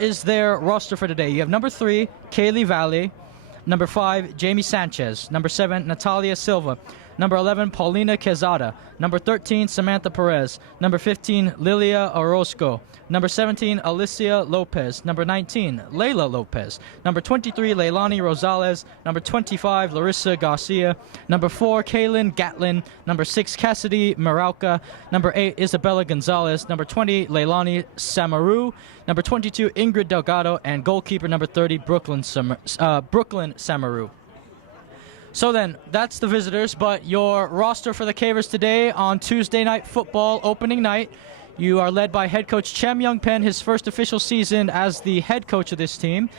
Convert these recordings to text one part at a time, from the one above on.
is their roster for today. You have number 3, Kaylee Valley. Number 5, Jamie Sanchez. Number 7, Natalia Silva. Number 11, Paulina Quezada. Number 13, Samantha Perez. Number 15, Lilia Orozco. Number 17, Alicia Lopez. Number 19, Layla Lopez. Number 23, Leilani Rosales. Number 25, Larissa Garcia. Number 4, Kaylin Gatlin. Number 6, Cassidy Marauca. Number 8, Isabella Gonzalez. Number 20, Leilani Samaru. Number 22, Ingrid Delgado. And goalkeeper number 30, Brooklyn Samaru. So then, that's the visitors, but your roster for the Cavers today on Tuesday Night Football opening night. You are led by head coach Chem Young-Pen, his first official season as the head coach of this team.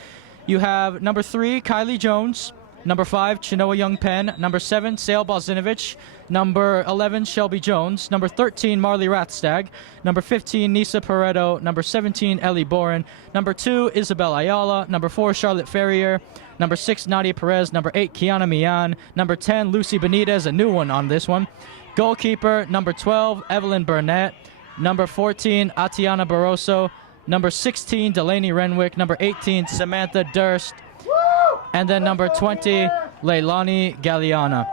You have number 3, Kylie Jones. Number 5, Chinoa Young-Pen. Number 7, Sale Balzinovich. Number 11, Shelby Jones. Number 13, Marley Rathstag. Number 15, Nisa Pareto. Number 17, Ellie Boren. Number 2, Isabel Ayala. Number 4, Charlotte Ferrier. Number 6, Nadia Perez. Number 8, Kiana Mian. Number 10, Lucy Benitez, a new one on this one. Goalkeeper, number 12, Evelyn Burnett. Number 14, Atiana Barroso. Number 16, Delaney Renwick. Number 18, Samantha Durst. And then number 20, Leilani Galeana.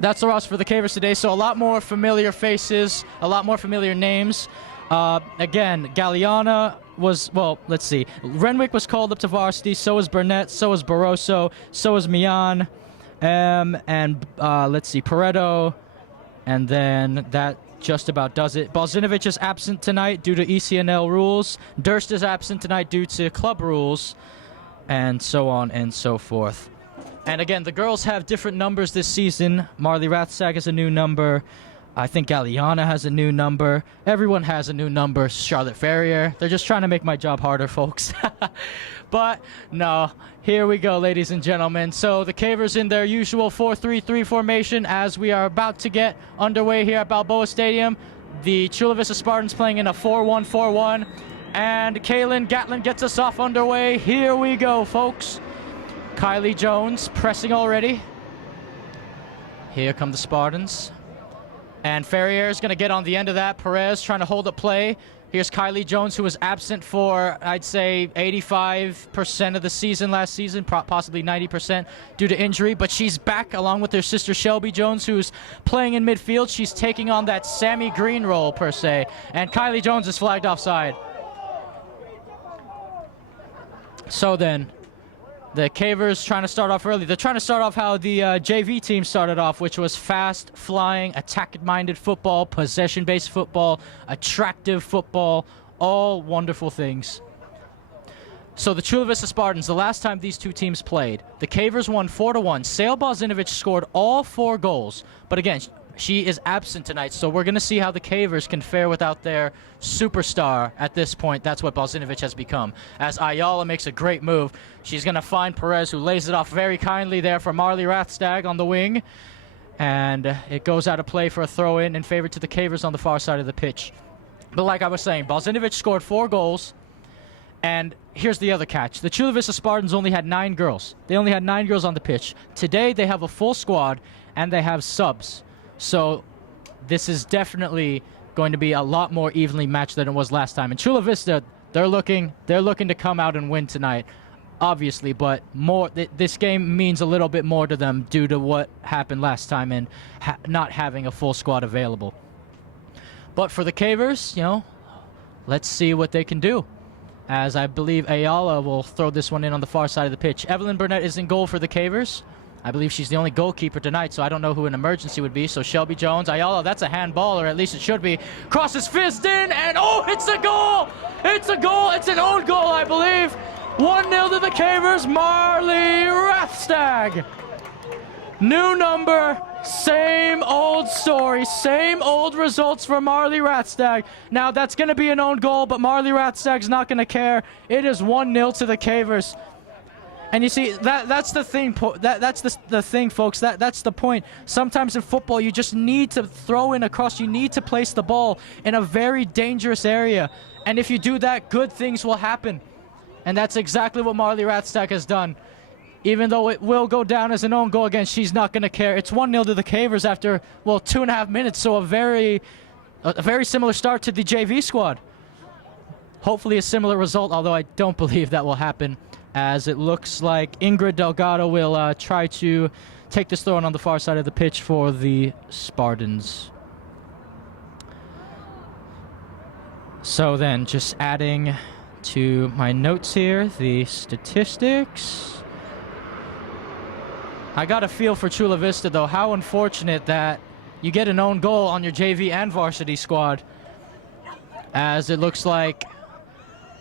That's the roster for the Cavers today, so a lot more familiar faces, a lot more familiar names. Again, Galeana was, well, let's see. Renwick was called up to varsity, so was Burnett, so was Barroso, so was Mian, and let's see, Pareto, and then that just about does it. Balzinovich is absent tonight due to ECNL rules. Durst is absent tonight due to club rules, and so on and so forth. And again, the girls have different numbers this season. Marley Rathstag has a new number. I think Galeana has a new number. Everyone has a new number. Charlotte Ferrier. They're just trying to make my job harder, folks. But no, here we go, ladies and gentlemen. So the Cavers in their usual 4-3-3 formation as we are about to get underway here at Balboa Stadium. The Chula Vista Spartans playing in a 4-1-4-1. And Kaylin Gatlin gets us off underway. Here we go, folks. Kylie Jones pressing already. Here come the Spartans. And Ferrier is going to get on the end of that. Perez trying to hold up play. Here's Kylie Jones, who was absent for, I'd say, 85% of the season last season, possibly 90% due to injury. But she's back along with her sister Shelby Jones, who's playing in midfield. She's taking on that Sammy Green role, per se. And Kylie Jones is flagged offside. So then, the Cavers trying to start off early. They're trying to start off how the JV team started off, which was fast-flying, attack-minded football, possession-based football, attractive football, all wonderful things. So the Chula Vista Spartans, the last time these two teams played, the Cavers won 4-1. Sale Balzinovich scored all 4 goals. But again, she is absent tonight, so we're going to see how the Cavers can fare without their superstar at this point. That's what Balzinovich has become. As Ayala makes a great move, she's going to find Perez, who lays it off very kindly there for Marley Rathstag on the wing. And it goes out of play for a throw-in in favor to the Cavers on the far side of the pitch. But like I was saying, Balzinovich scored 4 goals. And here's the other catch. The Chula Vista Spartans only had 9 girls. They only had 9 girls on the pitch. Today, they have a full squad, and they have subs. So this is definitely going to be a lot more evenly matched than it was last time. And Chula Vista, they're looking to come out and win tonight, obviously. But this game means a little bit more to them due to what happened last time and not having a full squad available. But for the Cavers, you know, let's see what they can do. As I believe Ayala will throw this one in on the far side of the pitch. Evelyn Burnett is in goal for the Cavers. I believe she's the only goalkeeper tonight, so I don't know who an emergency would be. So Shelby Jones, Ayala, that's a handball, or at least it should be. Crosses fist in, and oh, it's a goal! It's a goal! It's an own goal, I believe. 1-0 to the Cavers, Marley Rathstag. New number, same old story, same old results for Marley Rathstag. Now, that's going to be an own goal, but Marley Rathstag's not going to care. It is 1-0 to the Cavers. And you see, that's the thing. That's the thing, folks. That's the point. Sometimes in football, you just need to throw in a cross. You need to place the ball in a very dangerous area. And if you do that, good things will happen. And that's exactly what Marley Rathstag has done. Even though it will go down as an own goal again, she's not going to care. It's 1-0 to the Cavers after, well, 2.5 minutes. So a very similar start to the JV squad. Hopefully a similar result, although I don't believe that will happen, as it looks like Ingrid Delgado will try to take this throw on the far side of the pitch for the Spartans. So then, just adding to my notes here, the statistics. I got a feel for Chula Vista, though. How unfortunate that you get an own goal on your JV and varsity squad, as it looks like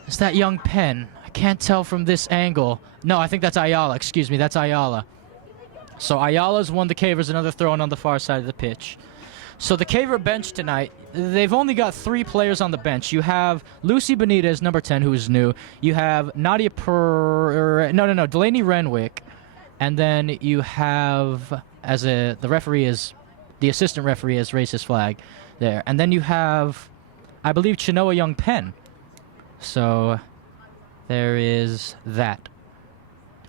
it's that young Penn. I can't tell from this angle. No, I think that's Ayala. Excuse me, that's Ayala. So Ayala's won the Cavers, another throw in on the far side of the pitch. So the Caver bench tonight, they've only got 3 players on the bench. You have Lucy Benitez, number 10, who is new. You have Delaney Renwick. And then you have, the assistant referee has raised his flag there. And then you have, I believe, Chinoa Young Penn. So there is that.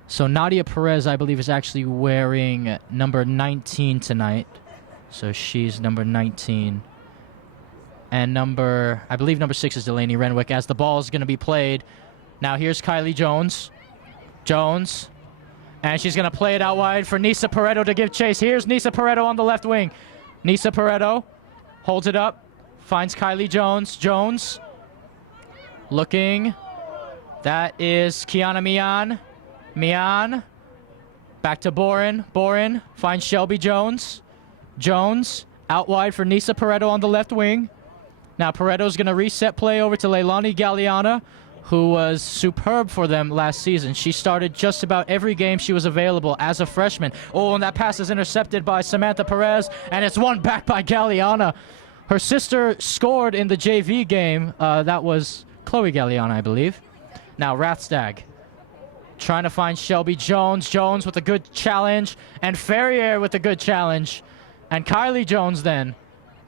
So Nadia Perez, I believe, is actually wearing number 19 tonight. So she's number 19. And I believe number 6 is Delaney Renwick, as the ball is going to be played. Now here's Kylie Jones. And she's going to play it out wide for Nisa Pareto to give chase. Here's Nisa Pareto on the left wing. Nisa Pareto holds it up, finds Kylie Jones. Jones looking. That is Kiana Mian. Back to Boren. Boren finds Shelby Jones. Jones out wide for Nisa Pareto on the left wing. Now Pareto's going to reset play over to Leilani Galliana, who was superb for them last season. She started just about every game she was available as a freshman. Oh, and that pass is intercepted by Samantha Perez, and it's won back by Galliana. Her sister scored in the JV game. That was Chloe Galliana, I believe. Now Rathstag trying to find Shelby Jones. Jones with a good challenge, and Ferrier with a good challenge. And Kylie Jones then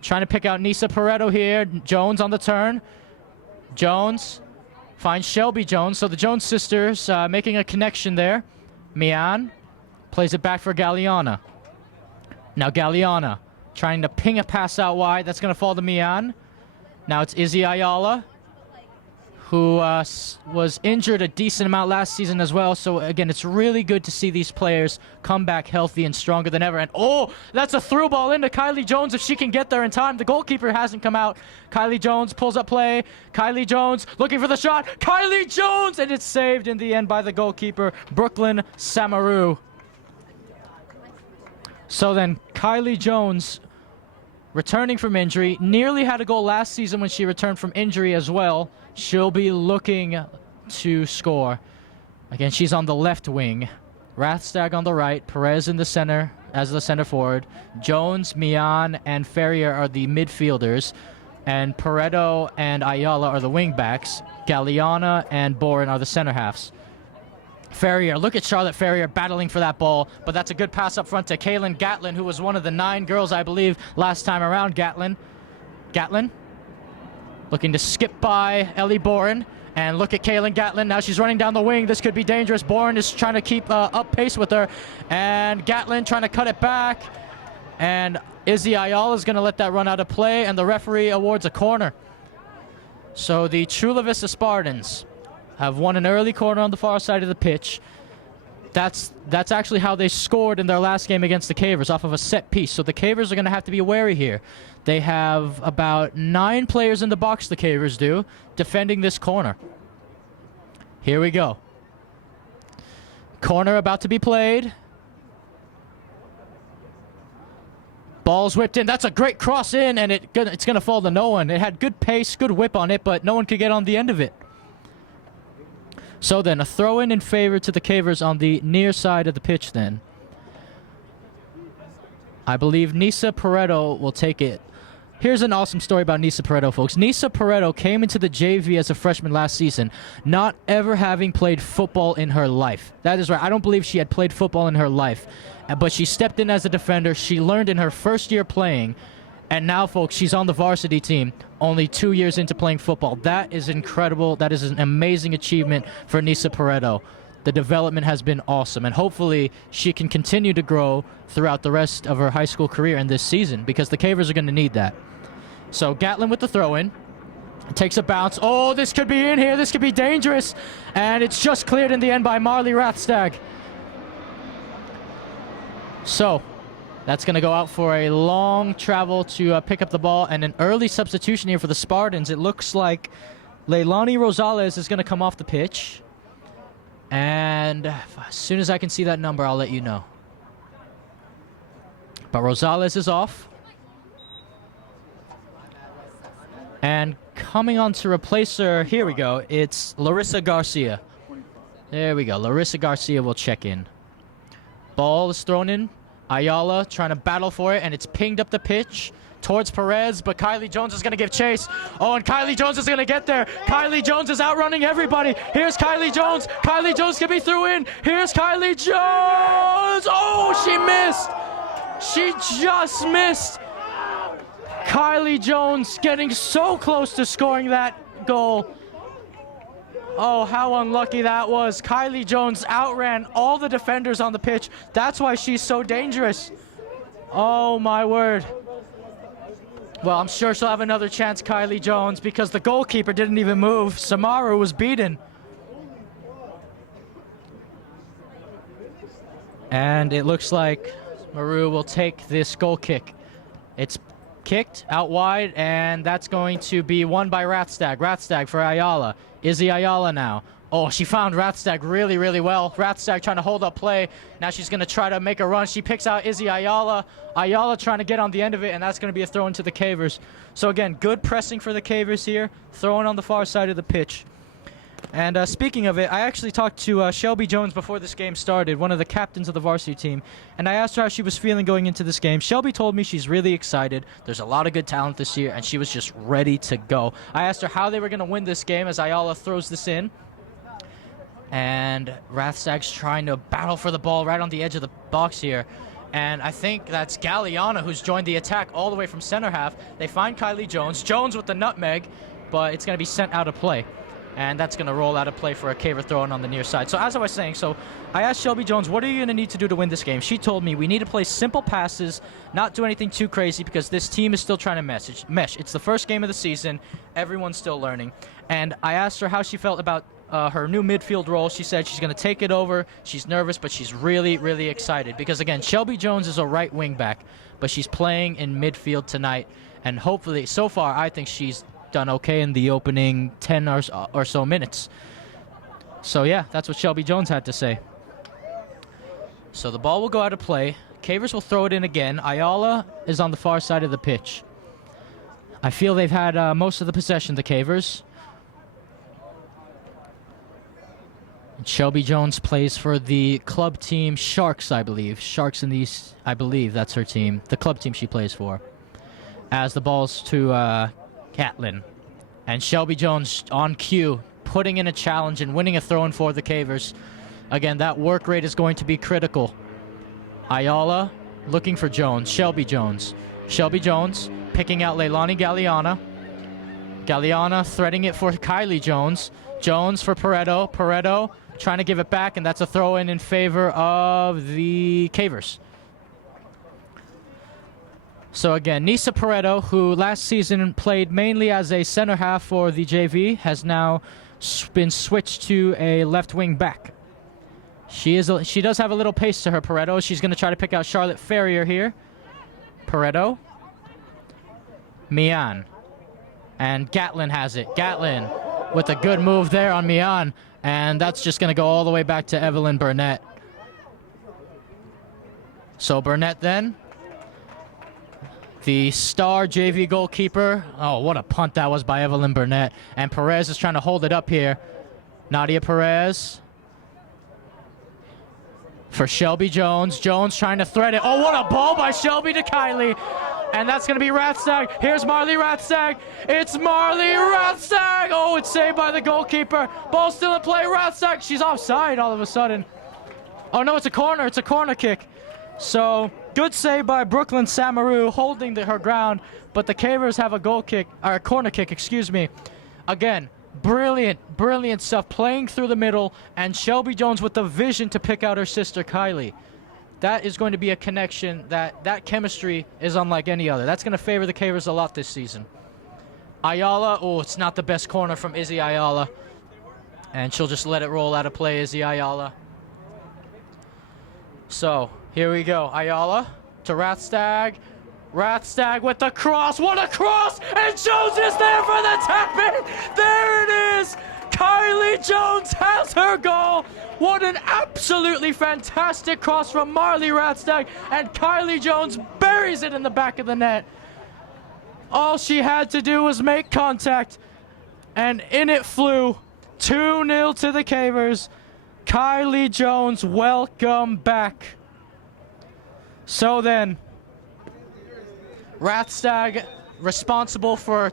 trying to pick out Nisa Pareto here. Jones on the turn. Jones finds Shelby Jones. So the Jones sisters making a connection there. Mian plays it back for Galliana. Now Galliana trying to ping a pass out wide. That's going to fall to Mian. Now it's Izzy Ayala, who was injured a decent amount last season as well. So, again, it's really good to see these players come back healthy and stronger than ever. And, oh, that's a through ball into Kylie Jones if she can get there in time. The goalkeeper hasn't come out. Kylie Jones pulls up play. Kylie Jones looking for the shot. Kylie Jones! And it's saved in the end by the goalkeeper, Brooklyn Samaru. So then, Kylie Jones, returning from injury, nearly had a goal last season when she returned from injury as well. She'll be looking to score. Again, she's on the left wing. Rathstag on the right. Perez in the center as the center forward. Jones, Mian, and Ferrier are the midfielders. And Pareto and Ayala are the wing backs. Galliana and Boren are the center halves. Ferrier, look at Charlotte Ferrier battling for that ball, but that's a good pass up front to Kaylin Gatlin, who was one of the 9 girls, I believe, last time around. Gatlin looking to skip by Ellie Boren, and look at Kaylin Gatlin. Now she's running down the wing. This could be dangerous. Boren is trying to keep up pace with her, and Gatlin trying to cut it back, and Izzy Ayala is going to let that run out of play, and the referee awards a corner. So the Chula Vista Spartans have won an early corner on the far side of the pitch. That's actually how they scored in their last game against the Cavers, off of a set piece. So the Cavers are going to have to be wary here. They have about 9 players in the box, the Cavers do, defending this corner. Here we go. Corner about to be played. Ball's whipped in. That's a great cross in, and it's going to fall to no one. It had good pace, good whip on it, but no one could get on the end of it. So then, a throw-in favor to the Cavers on the near side of the pitch then. I believe Nisa Pareto will take it. Here's an awesome story about Nisa Pareto, folks. Nisa Pareto came into the JV as a freshman last season, not ever having played football in her life. That is right. I don't believe she had played football in her life. But she stepped in as a defender. She learned in her first year playing. And now, folks, she's on the varsity team only 2 years into playing football. That is incredible. That is an amazing achievement for Nisa Pareto. The development has been awesome, and hopefully she can continue to grow throughout the rest of her high school career and this season, because the Cavers are going to need that. So Gatlin with the throw-in. Takes a bounce. Oh, this could be in here. This could be dangerous. And it's just cleared in the end by Marley Rathstag. So, that's going to go out for a long travel to pick up the ball. And an early substitution here for the Spartans. It looks like Leilani Rosales is going to come off the pitch. And as soon as I can see that number, I'll let you know. But Rosales is off. And coming on to replace her, here we go, it's Larissa Garcia. There we go, Larissa Garcia will check in. Ball is thrown in. Ayala trying to battle for it, and it's pinged up the pitch towards Perez, but Kylie Jones is going to give chase. Oh, and Kylie Jones is going to get there. Kylie Jones is outrunning everybody. Here's Kylie Jones. Kylie Jones can be through in. Here's Kylie Jones. Oh, she missed. She just missed. Kylie Jones getting so close to scoring that goal. Oh, how unlucky that was. Kylie Jones outran all the defenders on the pitch. That's why she's so dangerous. Oh, my word. Well, I'm sure she'll have another chance, Kylie Jones, because the goalkeeper didn't even move. Samaru was beaten. And it looks like Maru will take this goal kick. It's kicked out wide, and that's going to be won by Rathstag. Rathstag for Ayala. Izzy Ayala now. Oh, she found Rathstag really, really well. Rathstag trying to hold up play. Now she's going to try to make a run. She picks out Izzy Ayala. Ayala trying to get on the end of it, and that's going to be a throw into the Cavers. So again, good pressing for the Cavers here. Throwing on the far side of the pitch. And speaking of it, I actually talked to Shelby Jones before this game started, one of the captains of the varsity team, and I asked her how she was feeling going into this game. Shelby told me she's really excited. There's a lot of good talent this year, and she was just ready to go. I asked her how they were going to win this game as Ayala throws this in. And Rathstag's trying to battle for the ball right on the edge of the box here. And I think that's Galliana who's joined the attack all the way from center half. They find Kylie Jones. Jones with the nutmeg, but it's going to be sent out of play. And that's going to roll out of play for a Caver throw-in on the near side. So as I was saying, I asked Shelby Jones, what are you going to need to do to win this game? She told me we need to play simple passes, not do anything too crazy, because this team is still trying to mesh. It's the first game of the season. Everyone's still learning. And I asked her how she felt about her new midfield role. She said she's going to take it over. She's nervous, but she's really, really excited. Because, again, Shelby Jones is a right wing back, but she's playing in midfield tonight. And hopefully, so far, I think she's done okay in the opening 10 or so minutes. So yeah, that's what Shelby Jones had to say. So the ball will go out of play. Cavers will throw it in again. Ayala is on the far side of the pitch. I feel they've had most of the possession, the Cavers. And Shelby Jones plays for the club team Sharks, I believe. Sharks in the East, I believe that's her team. The club team she plays for. As the ball's to Catlin. And Shelby Jones on cue, putting in a challenge and winning a throw-in for the Cavers. Again, that work rate is going to be critical. Ayala looking for Jones. Shelby Jones. Shelby Jones picking out Leilani Galliana. Galliana threading it for Kylie Jones. Jones for Pareto. Pareto trying to give it back, and that's a throw-in in favor of the Cavers. So again, Nisa Pareto, who last season played mainly as a center half for the JV, has now been switched to a left wing back. She does have a little pace to her, Pareto. She's going to try to pick out Charlotte Ferrier here. Pareto. Mian. And Gatlin has it. Gatlin with a good move there on Mian. And that's just going to go all the way back to Evelyn Burnett. So Burnett then. The star JV goalkeeper. Oh, what a punt that was by Evelyn Burnett. And Perez is trying to hold it up here. Nadia Perez. For Shelby Jones. Jones trying to thread it. Oh, what a ball by Shelby to Kylie. And that's going to be Rathstag. Here's Marley Rathstag. It's Marley Rathstag. Oh, it's saved by the goalkeeper. Ball still in play. Rathstag. She's offside all of a sudden. Oh, no, it's a corner. It's a corner kick. So, good save by Brooklyn Samaru holding her ground, but the Cavers have a goal kick, or a corner kick, excuse me. Again, brilliant stuff, playing through the middle, and Shelby Jones with the vision to pick out her sister Kylie. That is going to be a connection that chemistry is unlike any other. That's going to favor the Cavers a lot this season. Ayala, oh, it's not the best corner from Izzy Ayala. And she'll just let it roll out of play, Izzy Ayala. So, here we go. Ayala to Rathstag. Rathstag with the cross. What a cross! And Jones is there for the tap-in! There it is! Kylie Jones has her goal! What an absolutely fantastic cross from Marley Rathstag, and Kylie Jones buries it in the back of the net. All she had to do was make contact, and in it flew. 2-0 to the Cavers. Kylie Jones, welcome back. So then, Rathstag responsible for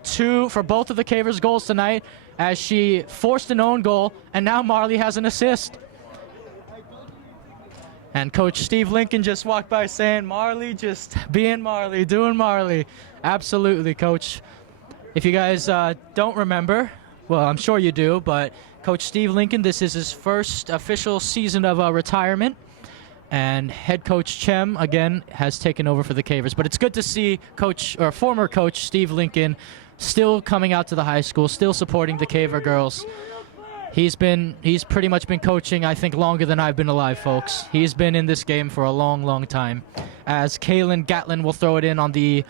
both of the Cavers' goals tonight, as she forced an own goal, and now Marley has an assist. And Coach Steve Lincoln just walked by saying, Marley just being Marley, doing Marley. Absolutely, Coach. If you guys don't remember, well, I'm sure you do, but Coach Steve Lincoln, this is his first official season of retirement. And head coach Chem, again, has taken over for the Cavers. But it's good to see former coach Steve Lincoln still coming out to the high school, still supporting the Caver girls. He's pretty much been coaching, I think, longer than I've been alive, folks. He's been in this game for a long, long time. As Kaylin Gatlin will throw it in on the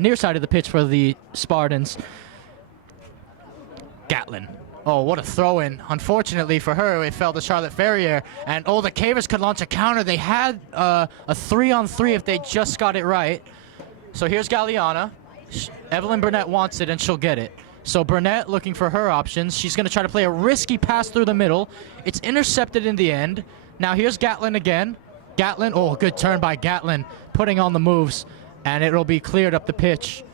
near side of the pitch for the Spartans. Gatlin. Oh, what a throw-in. Unfortunately for her, it fell to Charlotte Ferrier. And, oh, the Cavers could launch a counter. They had a 3-on-3 if they just got it right. So here's Galliana. Evelyn Burnett wants it, and she'll get it. So Burnett looking for her options. She's going to try to play a risky pass through the middle. It's intercepted in the end. Now here's Gatlin again. Gatlin, oh, good turn by Gatlin, putting on the moves. And it'll be cleared up the pitch.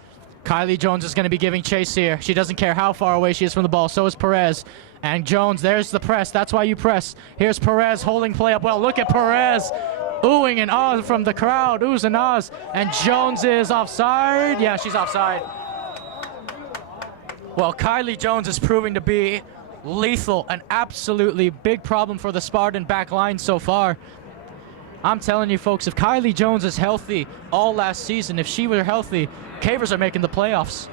Kylie Jones is going to be giving chase here. She doesn't care how far away she is from the ball. So is Perez. And Jones, there's the press. That's why you press. Here's Perez holding play up well. Look at Perez. Oohing and ahs from the crowd. Oohs and ahs. And Jones is offside. Yeah, she's offside. Well, Kylie Jones is proving to be lethal. An absolutely big problem for the Spartan back line so far. I'm telling you, folks, if Kylie Jones is healthy all last season, if she were healthy, Cavers are making the playoffs.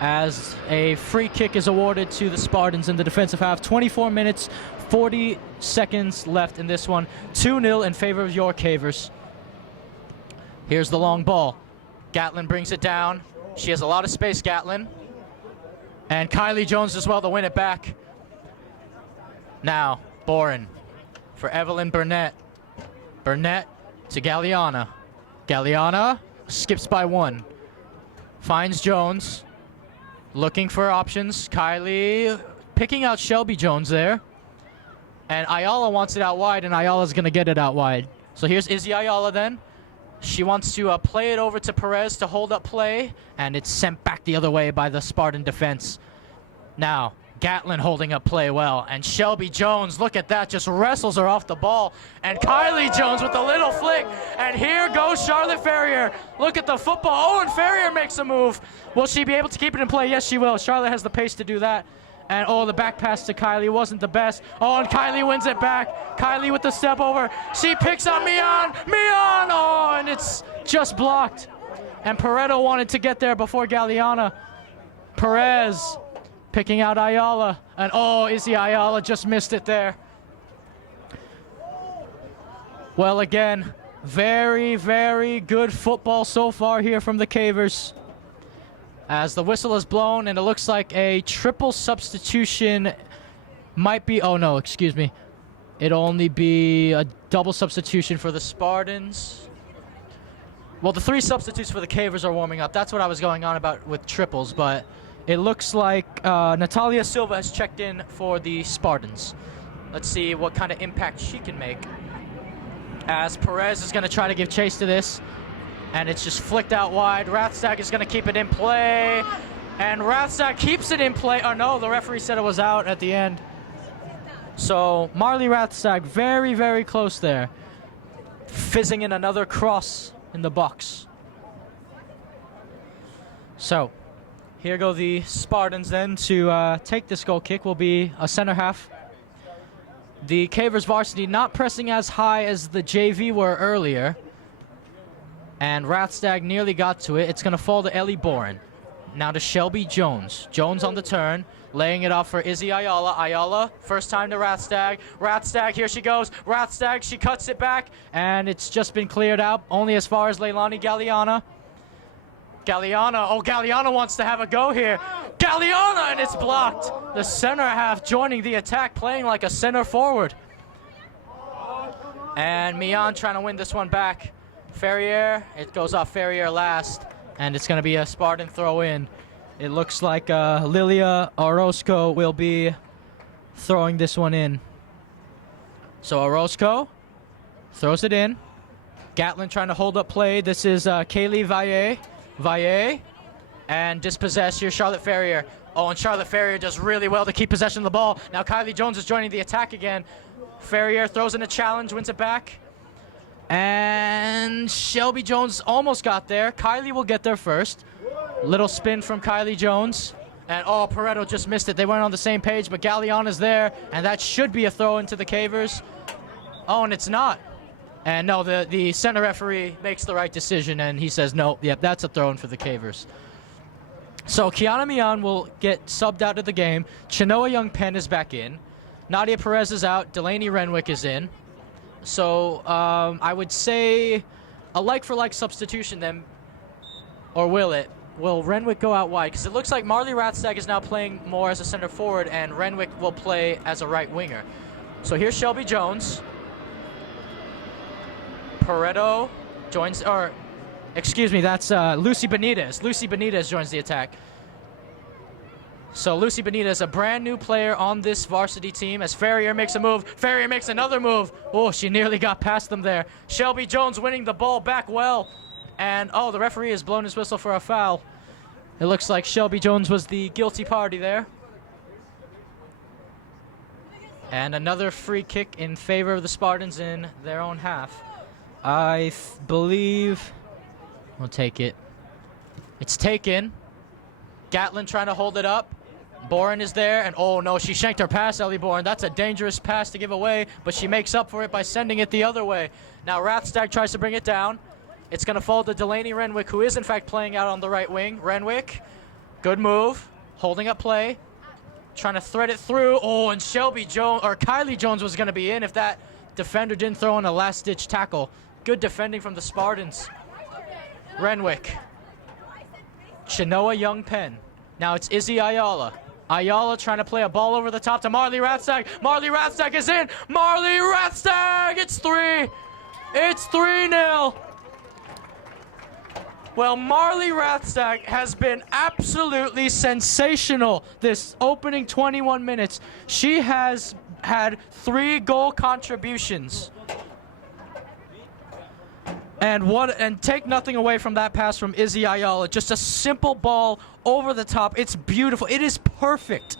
As a free kick is awarded to the Spartans in the defensive half. 24 minutes, 40 seconds left in this one. 2-0 in favor of your Cavers. Here's the long ball. Gatlin brings it down. She has a lot of space, Gatlin. And Kylie Jones as well to win it back. Now, Boren for Evelyn Burnett. Burnett to Galliana. Galliana skips by one. Finds Jones. Looking for options. Kylie picking out Shelby Jones there. And Ayala wants it out wide, and Ayala's going to get it out wide. So here's Izzy Ayala then. She wants to play it over to Perez to hold up play, and it's sent back the other way by the Spartan defense. Now, Gatlin holding up play well, and Shelby Jones, look at that, just wrestles her off the ball. And Kylie Jones with a little flick, and here goes Charlotte Ferrier. Look at the football. Oh, and Ferrier makes a move. Will she be able to keep it in play? Yes, she will. Charlotte has the pace to do that. And, oh, the back pass to Kylie wasn't the best. Oh, and Kylie wins it back. Kylie with the step over. She picks up Mian. Mian! Oh, and it's just blocked. And Pareto wanted to get there before Galliana. Perez picking out Ayala. And, oh, Izzy Ayala just missed it there. Well, again, very, very good football so far here from the Cavers. As the whistle is blown, and it looks like a triple substitution might be... Oh, no, excuse me. It'll only be a double substitution for the Spartans. Well, the 3 substitutes for the Cavers are warming up. That's what I was going on about with triples, but it looks like Natalia Silva has checked in for the Spartans. Let's see what kind of impact she can make. As Perez is going to try to give chase to this. And it's just flicked out wide. Rathstag is going to keep it in play. And Rathstag keeps it in play. Oh, no, the referee said it was out at the end. So Marley Rathstag very, very close there. Fizzing in another cross in the box. So here go the Spartans then to take this goal kick. Will be a center half. The Cavers varsity not pressing as high as the JV were earlier. And Rathstag nearly got to it. It's going to fall to Ellie Boren. Now to Shelby Jones. Jones on the turn, laying it off for Izzy Ayala. Ayala, first time to Rathstag. Rathstag, here she goes. Rathstag, she cuts it back, and it's just been cleared out, only as far as Leilani Galliana. Galliana, oh, Galliana wants to have a go here. Galliana, and it's blocked. The center half joining the attack, playing like a center forward. And Mian trying to win this one back. Ferrier, it goes off Ferrier last, and it's going to be a Spartan throw in. It looks like Lilia Orozco will be throwing this one in. So Orozco throws it in. Gatlin trying to hold up play. This is Kaylee Valle. And dispossessed. Here's Charlotte Ferrier. Oh, and Charlotte Ferrier does really well to keep possession of the ball. Now Kylie Jones is joining the attack again. Ferrier throws in a challenge, wins it back. And Shelby Jones almost got there. Kylie will get there first. Little spin from Kylie Jones. And oh, Pareto just missed it. They weren't on the same page, but Galliana's there. And that should be a throw into the Cavers. Oh, and it's not. And no, the center referee makes the right decision, and he says, no, yep, that's a throw in for the Cavers. So Kiana Mian will get subbed out of the game. Chinoa Young Penn is back in. Nadia Perez is out. Delaney Renwick is in. So I would say a like-for-like substitution then, or will it? Will Renwick go out wide? Because it looks like Marley Rathstag is now playing more as a center forward, and Renwick will play as a right winger. So here's Shelby Jones. Pareto joins, or excuse me, that's Lucy Benitez. Lucy Benitez joins the attack. So Lucy Benitez, a brand new player on this varsity team, as Ferrier makes a move. Ferrier makes another move. Oh, she nearly got past them there. Shelby Jones winning the ball back well. And oh, the referee has blown his whistle for a foul. It looks like Shelby Jones was the guilty party there. And another free kick in favor of the Spartans in their own half. I believe we'll take it. It's taken. Gatlin trying to hold it up. Boren is there, and oh no, she shanked her pass, Ellie Boren. That's a dangerous pass to give away, but she makes up for it by sending it the other way. Now Rathstag tries to bring it down. It's going to fall to Delaney Renwick, who is in fact playing out on the right wing. Renwick, good move, holding up play, trying to thread it through. Oh, and Shelby Jones, or Kylie Jones was going to be in if that defender didn't throw in a last-ditch tackle. Good defending from the Spartans. Renwick. Chinoa Young Penn. Now it's Izzy Ayala. Ayala trying to play a ball over the top to Marley Rathstag. Marley Rathstag is in. Marley Rathstag! It's 3. It's 3-0. Well, Marley Rathstag has been absolutely sensational this opening 21 minutes. She has had 3 goal contributions. And take nothing away from that pass from Izzy Ayala. Just a simple ball over the top. It's beautiful. It is perfect.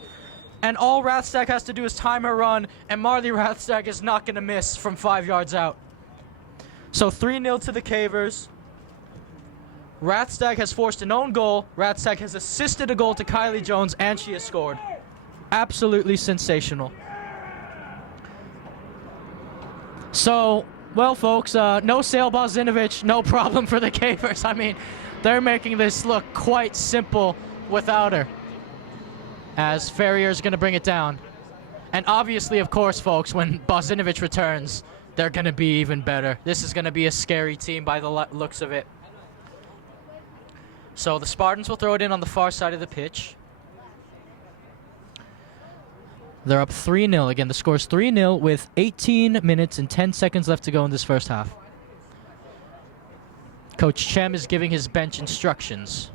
And all Rathstag has to do is time her run, and Marley Rathstag is not going to miss from 5 yards out. So 3-0 to the Cavers. Rathstag has forced an own goal. Rathstag has assisted a goal to Kylie Jones, and she has scored. Absolutely sensational. So, well, folks, no Sale Bozinovic, no problem for the Cavers. I mean, they're making this look quite simple without her, as Ferrier's going to bring it down. And obviously, of course, folks, when Bozinovic returns, they're going to be even better. This is going to be a scary team by the looks of it. So the Spartans will throw it in on the far side of the pitch. They're up 3-0. Again, the score is 3-0 with 18 minutes and 10 seconds left to go in this first half. Coach Chem is giving his bench instructions.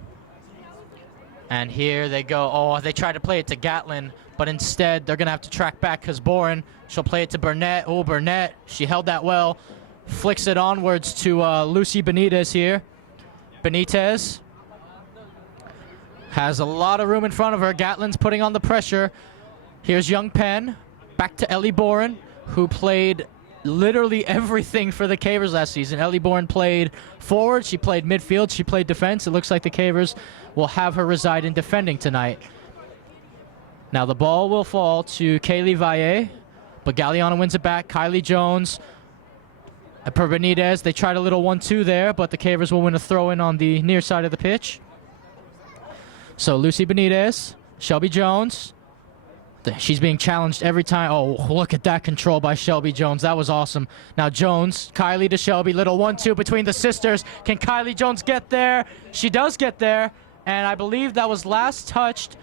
And here they go. Oh, they try to play it to Gatlin, but instead they're going to have to track back because Boren, she'll play it to Burnett. Oh, Burnett, she held that well. Flicks it onwards to Lucy Benitez here. Benitez has a lot of room in front of her. Gatlin's putting on the pressure. Here's Young Penn, back to Ellie Boren, who played literally everything for the Cavers last season. Ellie Boren played forward, she played midfield, she played defense. It looks like the Cavers will have her reside in defending tonight. Now the ball will fall to Kaylee Valle, but Galliana wins it back. Kylie Jones, per Benitez, they tried a little 1-2 there, but the Cavers will win a throw-in on the near side of the pitch. So Lucy Benitez, Shelby Jones. She's being challenged every time. Oh, look at that control by Shelby Jones. That was awesome. Now Jones, Kylie to Shelby. Little 1-2 between the sisters. Can Kylie Jones get there? She does get there. And I believe that was last touched.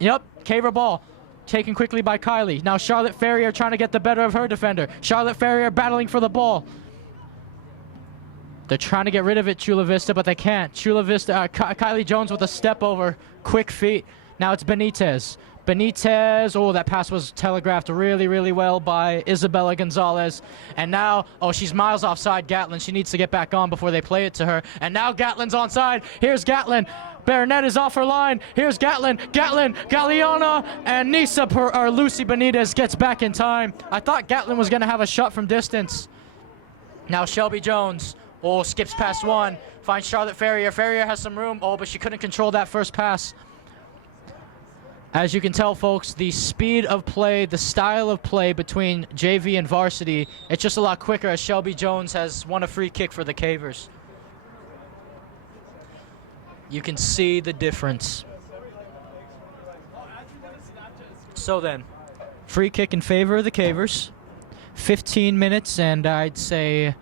Yep, Caver ball. Taken quickly by Kylie. Now Charlotte Ferrier trying to get the better of her defender. Charlotte Ferrier battling for the ball. They're trying to get rid of it, Chula Vista, but they can't. Chula Vista, Kylie Jones with a step over. Quick feet. Now it's Benitez. Benitez, oh, that pass was telegraphed really, really well by Isabella Gonzalez. And now, oh, she's miles offside Gatlin. She needs to get back on before they play it to her. And now Gatlin's onside. Here's Gatlin. Baronet is off her line. Here's Gatlin. Gatlin, Galliana, and Lucy Benitez gets back in time. I thought Gatlin was going to have a shot from distance. Now Shelby Jones, oh, skips past one. Finds Charlotte Ferrier. Ferrier has some room. Oh, but she couldn't control that first pass. As you can tell, folks, the speed of play, the style of play between JV and Varsity, it's just a lot quicker as Shelby Jones has won a free kick for the Cavers. You can see the difference. So then, free kick in favor of the Cavers. 15 minutes and I'd say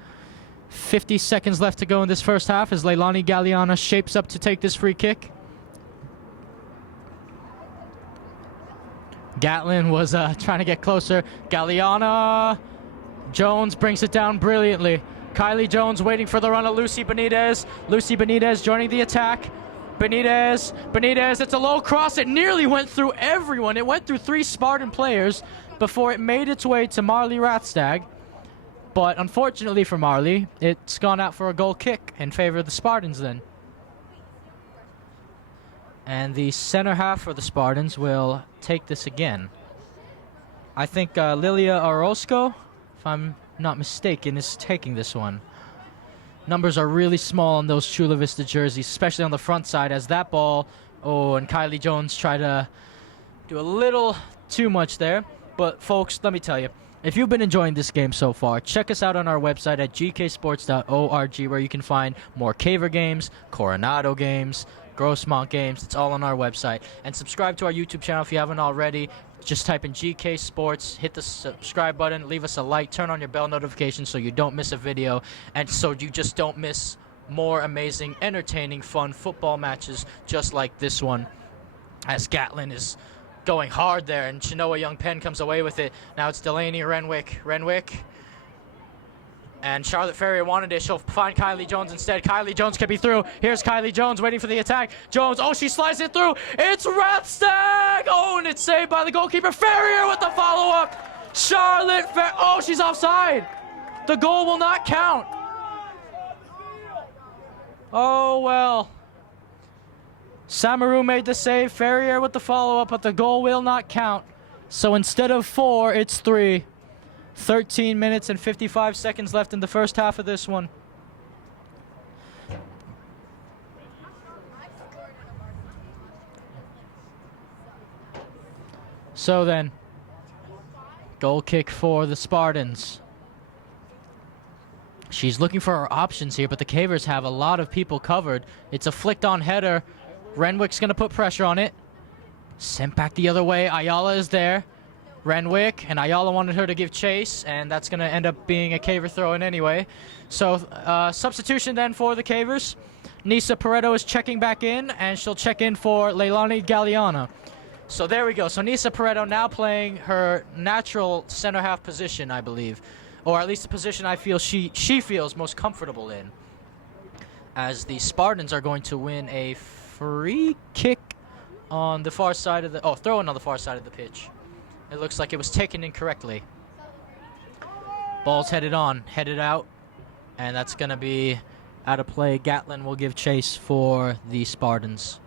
50 seconds left to go in this first half as Leilani Galliana shapes up to take this free kick. Gatlin was trying to get closer. Galliana. Jones brings it down brilliantly. Kylie Jones waiting for the run of Lucy Benitez. Lucy Benitez joining the attack. Benitez. It's a low cross. It nearly went through everyone. It went through 3 Spartan players before it made its way to Marley Rathstag. But unfortunately for Marley, it's gone out for a goal kick in favor of the Spartans then. And the center half for the Spartans will take this again. I think Lilia Orozco, if I'm not mistaken, is taking this one. Numbers are really small on those Chula Vista jerseys, especially on the front side, as that ball, oh, and Kylie Jones try to do a little too much there. But folks, let me tell you, if you've been enjoying this game so far, check us out on our website at gksports.org, where you can find more Caver games, Coronado games, Grossmont games. It's all on our website. And subscribe to our YouTube channel if you haven't already. Just type in GK Sports, hit the subscribe button, leave us a like, turn on your bell notifications so you don't miss a video, and so you just don't miss more amazing, entertaining, fun football matches just like this one. As Gatlin is going hard there, and Chinoa Young Penn comes away with it. Now it's Delaney Renwick. And Charlotte Ferrier wanted it. She'll find Kylie Jones instead. Kylie Jones could be through. Here's Kylie Jones waiting for the attack. Jones, oh, she slides it through. It's Rathstag! Oh, and it's saved by the goalkeeper. Ferrier with the follow-up. Charlotte Ferrier. Oh, she's offside. The goal will not count. Oh, well. Samaru made the save. Ferrier with the follow-up, but the goal will not count. So instead of 4, it's 3. 13 minutes and 55 seconds left in the first half of this one. So then, goal kick for the Spartans. She's looking for her options here, but the Cavers have a lot of people covered. It's a flicked-on header. Renwick's going to put pressure on it. Sent back the other way. Ayala is there. Renwick, and Ayala wanted her to give chase, and that's going to end up being a Caver throw-in anyway. So substitution then for the Cavers. Nisa Pareto is checking back in, and she'll check in for Leilani Galliana. So there we go. So Nisa Pareto now playing her natural center half position, I believe, or at least the position I feel she feels most comfortable in. As the Spartans are going to win a free kick on the far side of the throw-in on the far side of the pitch. It looks like it was taken incorrectly. Ball's headed out, and that's going to be out of play. Gatlin will give chase for the Spartans.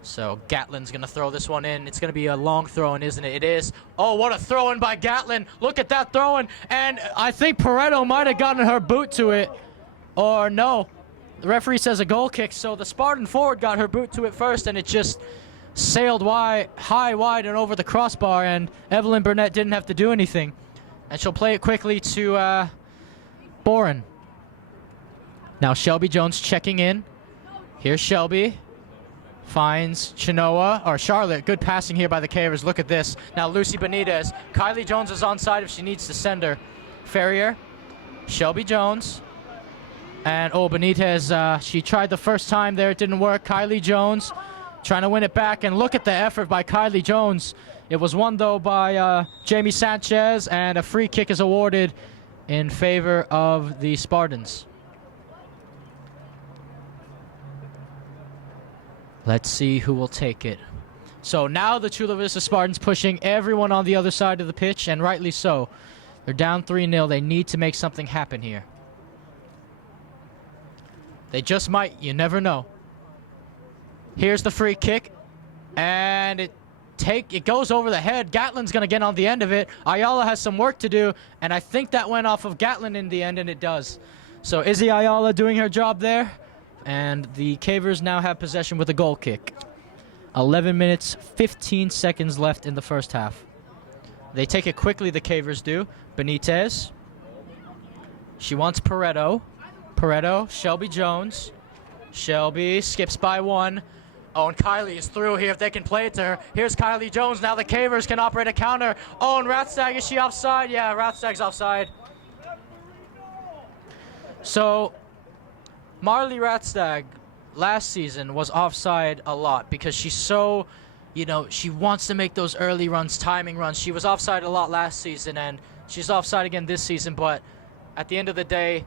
So Gatlin's going to throw this one in. It's going to be a long throw-in, isn't it? It is. Oh, what a throw-in by Gatlin. Look at that throw-in. And I think Pareto might have gotten her boot to it. Or no. The referee says a goal kick, so the Spartan forward got her boot to it first, and it just sailed wide, and over the crossbar, and Evelyn Burnett didn't have to do anything. And she'll play it quickly to Boren. Now Shelby Jones checking in. Here's Shelby. finds Chinoa, or Charlotte. Good passing here by the Cavers. Look at this. Now Lucy Benitez. Kylie Jones is onside if she needs to send her. Ferrier, Shelby Jones, and Benitez, she tried the first time there. It didn't work. Kylie Jones trying to win it back, and look at the effort by Kylie Jones. It was won, though, by Jamie Sanchez, and a free kick is awarded in favor of the Spartans. Let's see who will take it. So now the Chula Vista Spartans pushing everyone on the other side of the pitch, and rightly so. They're down 3-0. They need to make something happen here. They just might. You never know. Here's the free kick, and it goes over the head. Gatlin's going to get on the end of it. Ayala has some work to do, and I think that went off of Gatlin in the end, and it does. So Izzy Ayala doing her job there. And the Cavers now have possession with a goal kick. 11 minutes, 15 seconds left in the first half. They take it quickly, the Cavers do. Benitez. She wants Pareto. Pareto, Shelby Jones. Shelby skips by one. Oh, and Kylie is through here if they can play it to her. Here's Kylie Jones. Now the Cavers can operate a counter. Oh, and Rathstag, is she offside? Yeah, Rathstag's offside. So Marley Rathstag last season was offside a lot because she's so, she wants to make those early runs, timing runs. She was offside a lot last season, and she's offside again this season. But at the end of the day,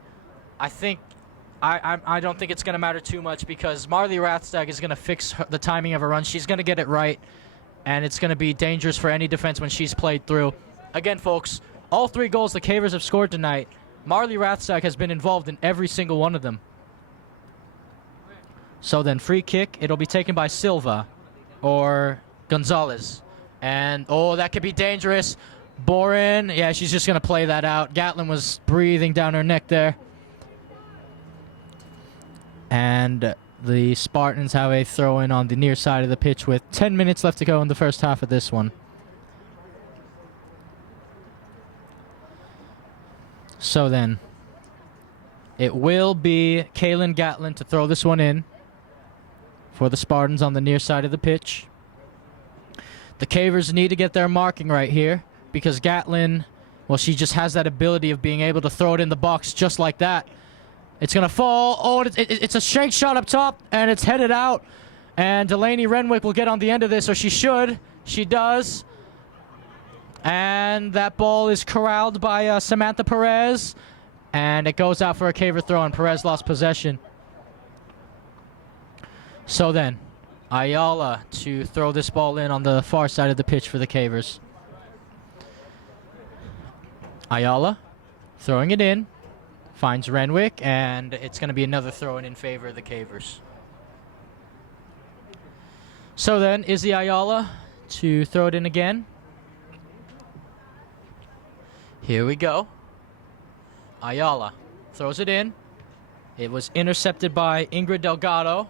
I don't think it's going to matter too much because Marley Rathstag is going to fix the timing of her run. She's going to get it right, and it's going to be dangerous for any defense when she's played through. Again, folks, all 3 goals the Cavers have scored tonight, Marley Rathstag has been involved in every single one of them. So then free kick, it'll be taken by Silva or Gonzalez. And, that could be dangerous. Boren, yeah, she's just going to play that out. Gatlin was breathing down her neck there. And the Spartans have a throw-in on the near side of the pitch with 10 minutes left to go in the first half of this one. So then, it will be Kaylin Gatlin to throw this one in for the Spartans on the near side of the pitch. The Cavers need to get their marking right here because Gatlin, she just has that ability of being able to throw it in the box just like that. It's going to fall. Oh, it's a shank shot up top, and it's headed out. And Delaney Renwick will get on the end of this, or she should. She does. And that ball is corralled by Samantha Perez, and it goes out for a Caver throw, and Perez lost possession. So then, Ayala to throw this ball in on the far side of the pitch for the Cavers. Ayala throwing it in, finds Renwick, and it's going to be another throw-in in favor of the Cavers. So then, Izzy Ayala to throw it in again. Here we go. Ayala throws it in. It was intercepted by Ingrid Delgado.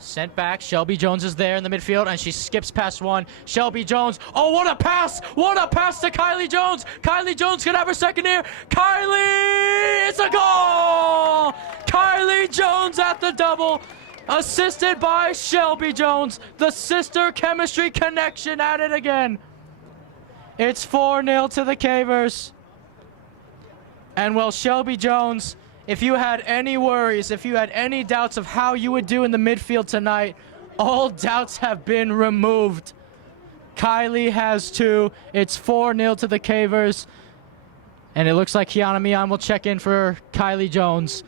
Sent back. Shelby Jones is there in the midfield, and she skips past one. Shelby Jones. Oh, what a pass! What a pass to Kylie Jones! Kylie Jones could have her second here. Kylie! It's a goal! Kylie Jones at the double. Assisted by Shelby Jones. The sister chemistry connection at it again. It's 4-0 to the Cavers. And Shelby Jones, if you had any worries, if you had any doubts of how you would do in the midfield tonight, all doubts have been removed. Kylie has 2. It's 4-0 to the Cavers. And it looks like Kiana Mian will check in for Kylie Jones.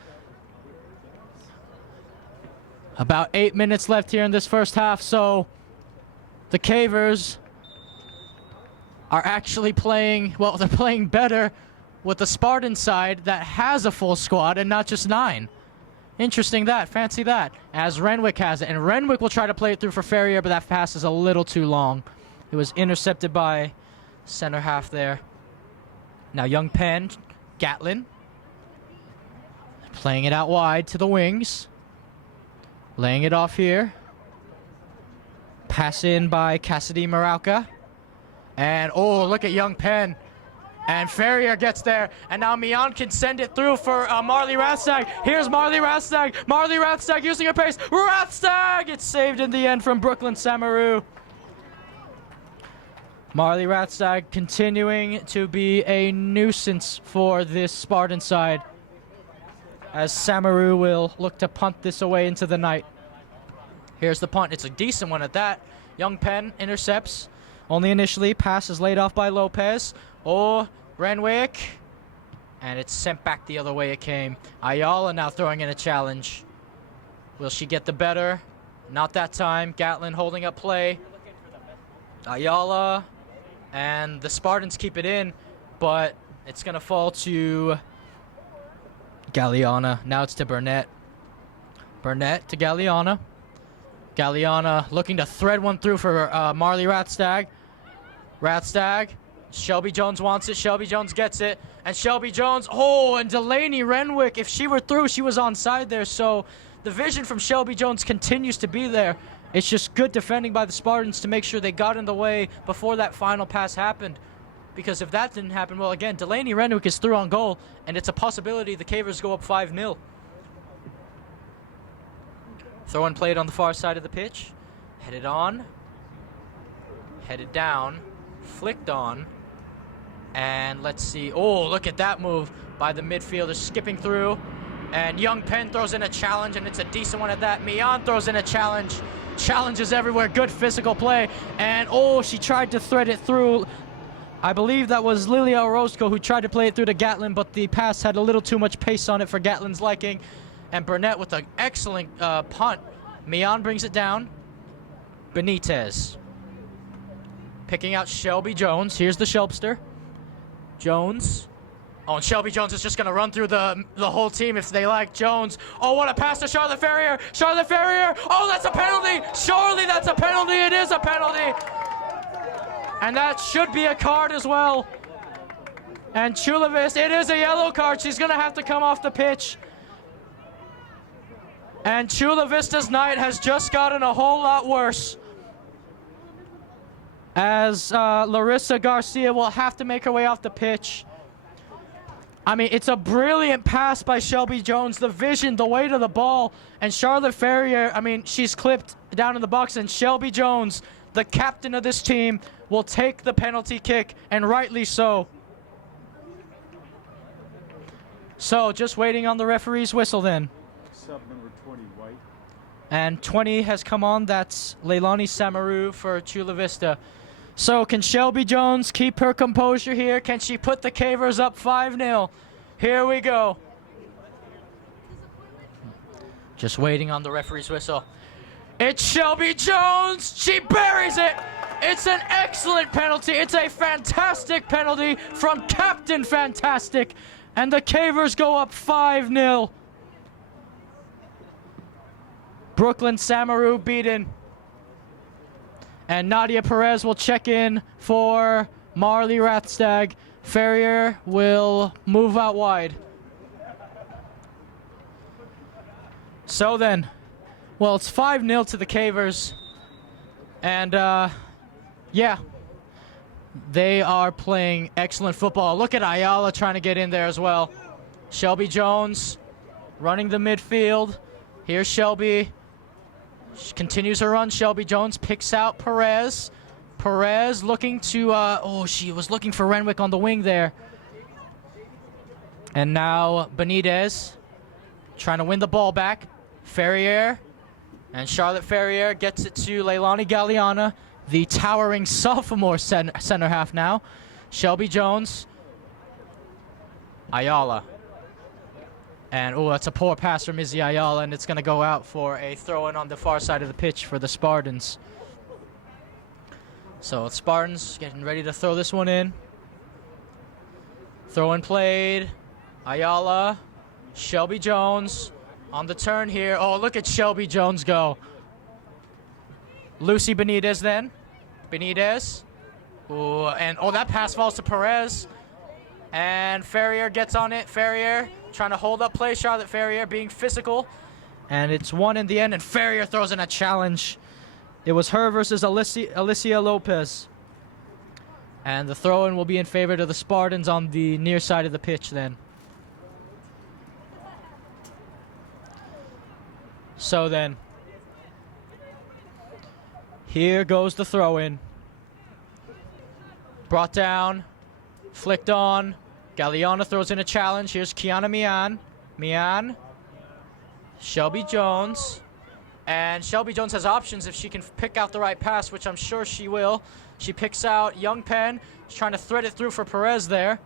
About 8 minutes left here in this first half, so the Cavers are actually playing, they're playing better with the Spartan side that has a full squad and not just 9. Interesting that. Fancy that. As Renwick has it. And Renwick will try to play it through for Ferrier, but that pass is a little too long. It was intercepted by center half there. Now Young Penn, Gatlin. Playing it out wide to the wings. Laying it off here. Pass in by Cassidy Marauka. And, look at Young Penn. And Ferrier gets there, and now Mian can send it through for Marley Rathstag. Here's Marley Rathstag. Marley Rathstag using her pace. Rathstag! It's saved in the end from Brooklyn Samaru. Marley Rathstag continuing to be a nuisance for this Spartan side, as Samaru will look to punt this away into the night. Here's the punt. It's a decent one at that. Young Penn intercepts. Only initially. Pass is laid off by Lopez. Oh, Renwick. And it's sent back the other way it came. Ayala now throwing in a challenge. Will she get the better? Not that time. Gatlin holding up play. Ayala. And the Spartans keep it in, but it's going to fall to Galliana. Now it's to Burnett. Burnett to Galliana. Galliana looking to thread one through for Marley Rathstag. Rathstag. Shelby Jones wants it. Shelby Jones gets it. And Shelby Jones. Oh, and Delaney Renwick. If she were through, she was onside there. So the vision from Shelby Jones continues to be there. It's just good defending by the Spartans to make sure they got in the way before that final pass happened. Because if that didn't happen, well, again, Delaney Renwick is through on goal, and it's a possibility the Cavers go up 5-0. Throw and played on the far side of the pitch. Headed on. Headed down. Flicked on. And let's see. Oh, look at that move by the midfielder skipping through. And Young Penn throws in a challenge, and it's a decent one at that. Mian throws in a challenge. Challenges everywhere. Good physical play. And, oh, she tried to thread it through. I believe that was Lilia Orozco who tried to play it through to Gatlin, but the pass had a little too much pace on it for Gatlin's liking. And Burnett with an excellent punt. Mian brings it down. Benitez. Picking out Shelby Jones. Here's the Shelbster. Jones. Oh, and Shelby Jones is just going to run through the whole team if they like. Jones. Oh, what a pass to Charlotte Ferrier. Charlotte Ferrier. Oh, that's a penalty. Surely that's a penalty. It is a penalty. And that should be a card as well. And Chula Vista, it is a yellow card. She's going to have to come off the pitch. And Chula Vista's night has just gotten a whole lot worse, as Larissa Garcia will have to make her way off the pitch. I mean, it's a brilliant pass by Shelby Jones. The vision, the weight of the ball. And Charlotte Ferrier, I mean, she's clipped down in the box. And Shelby Jones, the captain of this team, will take the penalty kick, and rightly so. So, just waiting on the referee's whistle then. Sub number 20, White. And 20 has come on. That's Leilani Samaru for Chula Vista. So can Shelby Jones keep her composure here? Can she put the Cavers up 5-0? Here we go. Just waiting on the referee's whistle. It's Shelby Jones. She buries it. It's an excellent penalty. It's a fantastic penalty from Captain Fantastic. And the Cavers go up 5-0. Brooklyn Samaru beaten. And Nadia Perez will check in for Marley Rathstag. Ferrier will move out wide. So then, well, it's 5-0 to the Cavers. And, yeah, they are playing excellent football. Look at Ayala trying to get in there as well. Shelby Jones running the midfield. Here's Shelby. She continues her run. Shelby Jones picks out Perez. Perez looking to, oh, she was looking for Renwick on the wing there. And now Benitez trying to win the ball back. Ferrier. And Charlotte Ferrier gets it to Leilani Galliana, the towering sophomore center half now. Shelby Jones. Ayala. And, oh, that's a poor pass from Izzy Ayala, and it's going to go out for a throw-in on the far side of the pitch for the Spartans. So, Spartans getting ready to throw this one in. Throw-in played. Ayala. Shelby Jones on the turn here. Oh, look at Shelby Jones go. Lucy Benitez then. Benitez. Ooh, and, oh, that pass falls to Perez. And Ferrier gets on it. Ferrier trying to hold up play. Charlotte Ferrier being physical. And it's one in the end, and Ferrier throws in a challenge. It was her versus Alicia Lopez. And the throw-in will be in favor of the Spartans on the near side of the pitch then. So then, here goes the throw-in. Brought down, flicked on. Galliana throws in a challenge. Here's Kiana Mian. Mian. Shelby Jones. And Shelby Jones has options if she can pick out the right pass, which I'm sure she will. She picks out Young Penn. She's trying to thread it through for Perez there.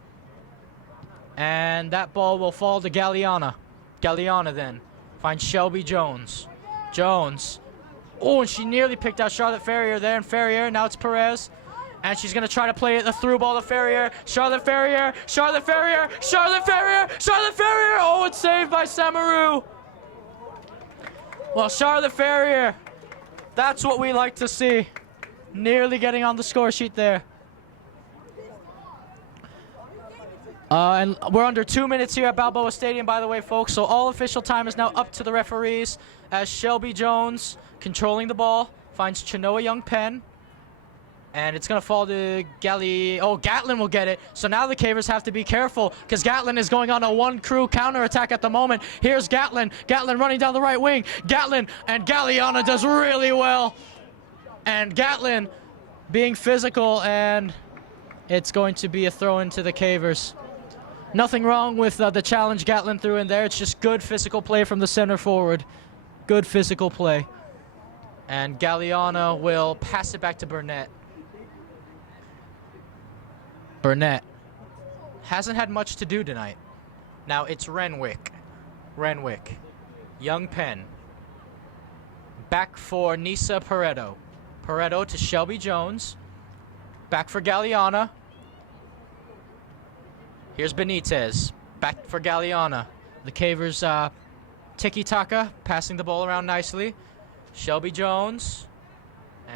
And that ball will fall to Galliana. Galliana then finds Shelby Jones. Jones. Oh, and she nearly picked out Charlotte Ferrier there. And Ferrier, now it's Perez. And she's going to try to play it, the through ball to Ferrier. Charlotte Ferrier. Charlotte Ferrier. Charlotte Ferrier. Charlotte Ferrier. Oh, it's saved by Samaru. Well, Charlotte Ferrier, that's what we like to see. Nearly getting on the score sheet there. And we're under 2 minutes here at Balboa Stadium, by the way, folks. So all official time is now up to the referees as Shelby Jones, controlling the ball, finds Chinoa Young Penn. And it's going to fall to Oh, Gatlin will get it. So now the Cavers have to be careful because Gatlin is going on a one-crew counterattack at the moment. Here's Gatlin. Gatlin running down the right wing. Gatlin and Galliana does really well. And Gatlin being physical, and it's going to be a throw into the Cavers. Nothing wrong with the challenge Gatlin threw in there. It's just good physical play from the center forward. Good physical play. And Galliana will pass it back to Burnett. Burnett hasn't had much to do tonight. Now it's Renwick. Renwick. Young Penn. Back for Nisa Pareto. Pareto to Shelby Jones. Back for Galliana. Here's Benitez. Back for Galliana. The Cavers tiki-taka, passing the ball around nicely. Shelby Jones.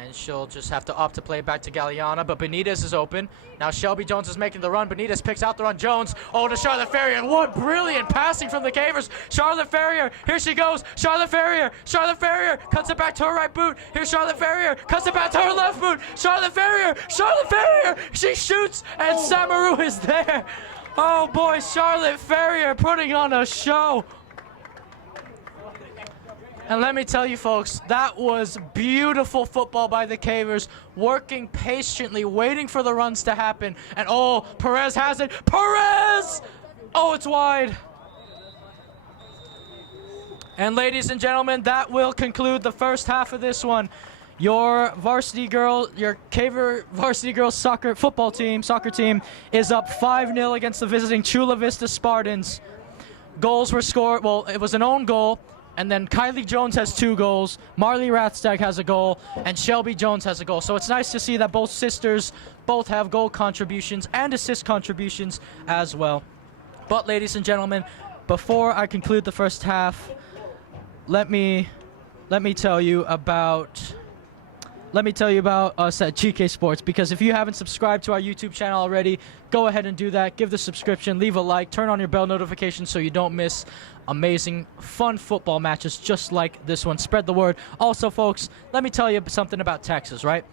And she'll just have to opt to play it back to Galliana, but Benitez is open. Now Shelby Jones is making the run. Benitez picks out the run. Jones, oh, to Charlotte Ferrier. And what brilliant passing from the Cavers. Charlotte Ferrier, here she goes. Charlotte Ferrier, Charlotte Ferrier, cuts it back to her right boot. Here's Charlotte Ferrier, cuts it back to her left boot. Charlotte Ferrier, Charlotte Ferrier, she shoots, and Samaru is there. Oh boy, Charlotte Ferrier putting on a show. And let me tell you, folks, that was beautiful football by the Cavers, working patiently, waiting for the runs to happen. And, oh, Perez has it. Perez! Oh, it's wide. And, ladies and gentlemen, that will conclude the first half of this one. Your Caver Varsity Girls soccer team is up 5-0 against the visiting Chula Vista Spartans. Goals were scored, well, it was an own goal. And then Kylie Jones has 2 goals, Marley Rathstag has a goal, and Shelby Jones has a goal. So it's nice to see that both sisters both have goal contributions and assist contributions as well. But ladies and gentlemen, before I conclude the first half, let me tell you about us at GK Sports, because if you haven't subscribed to our YouTube channel already, go ahead and do that. Give the subscription, leave a like, turn on your bell notifications so you don't miss amazing, fun football matches just like this one. Spread the word. Also, folks, let me tell you something about taxes, right?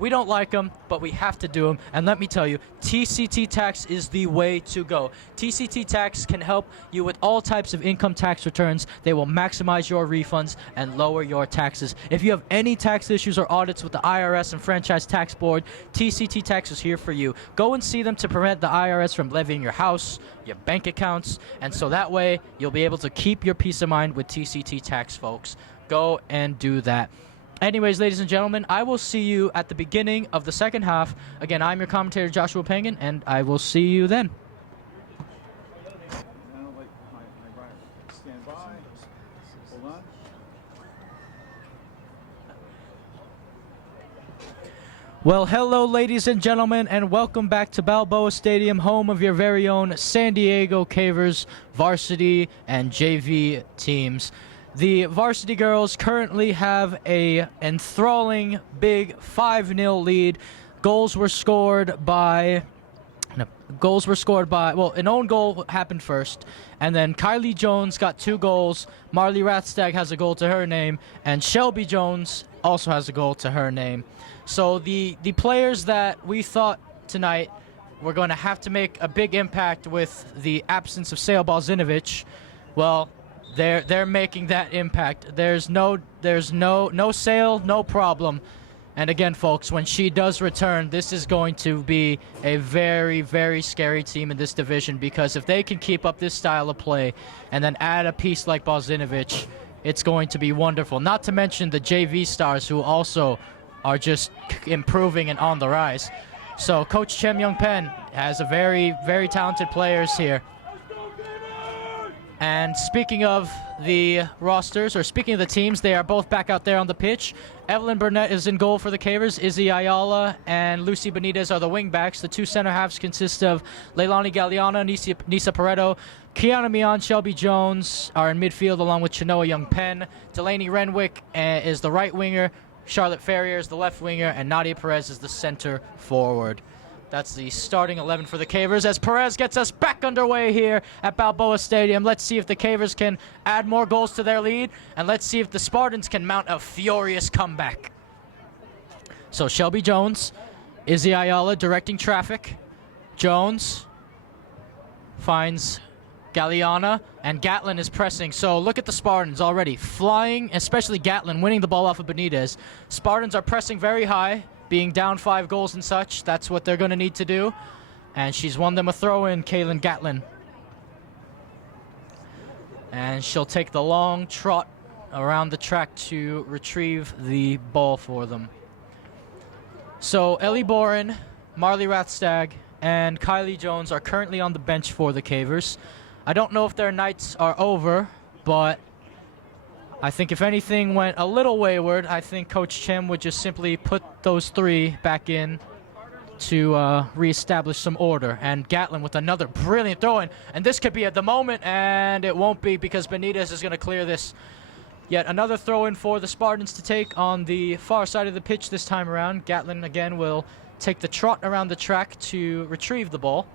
We don't like them, but we have to do them. And let me tell you, TCT Tax is the way to go. TCT Tax can help you with all types of income tax returns. They will maximize your refunds and lower your taxes. If you have any tax issues or audits with the IRS and Franchise Tax Board, TCT Tax is here for you. Go and see them to prevent the IRS from levying your house, your bank accounts, and so that way you'll be able to keep your peace of mind with TCT Tax, folks. Go and do that. Anyways, ladies and gentlemen, I will see you at the beginning of the second half. Again, I'm your commentator, Joshua Pengen, and I will see you then. Stand by. Hold on. Well, hello, ladies and gentlemen, and welcome back to Balboa Stadium, home of your very own San Diego Cavers varsity and JV teams. The varsity girls currently have a enthralling big 5-0 lead. Goals were scored by, well, an own goal happened first, and then Kylie Jones got 2 goals. Marley Rathstag has a goal to her name, and Shelby Jones also has a goal to her name. So the players that we thought tonight, we're going to have to make a big impact with the absence of Sale Balzinovic. Well, they're making that impact. There's no Sale, no problem. And again, folks, when she does return, this is going to be a very, very scary team in this division, because if they can keep up this style of play and then add a piece like Balzinovic, it's going to be wonderful. Not to mention the JV stars, who also are just improving and on the rise. So Coach Chem Young Pen has a very, very talented players here. And speaking of the rosters, or speaking of the teams, they are both back out there on the pitch. Evelyn Burnett is in goal for the Cavers. Izzy Ayala and Lucy Benitez are the wingbacks. The two center halves consist of Leilani Galeana, Nisa Pareto, Kiana Mian, Shelby Jones are in midfield, along with Chinoa Young Pen. Delaney Renwick is the right winger. Charlotte Ferrier is the left winger, and Nadia Perez is the center forward. That's the starting 11 for the Cavers, as Perez gets us back underway here at Balboa Stadium. Let's see if the Cavers can add more goals to their lead, and let's see if the Spartans can mount a furious comeback. So Shelby Jones, Izzy Ayala directing traffic. Jones finds Galeana, and Gatlin is pressing. So look at the Spartans already flying, especially Gatlin winning the ball off of Benitez. Spartans are pressing very high, being down 5 goals and such. That's what they're going to need to do. And she's won them a throw-in, Kaylin Gatlin. And she'll take the long trot around the track to retrieve the ball for them. So Ellie Boren, Marley Rathstag, and Kylie Jones are currently on the bench for the Cavers. I don't know if their nights are over, but I think if anything went a little wayward, I think Coach Chem would just simply put those 3 back in to reestablish some order. And Gatlin with another brilliant throw-in. And this could be at the moment, and it won't be, because Benitez is going to clear this. Yet another throw-in for the Spartans to take on the far side of the pitch this time around. Gatlin again will take the trot around the track to retrieve the ball.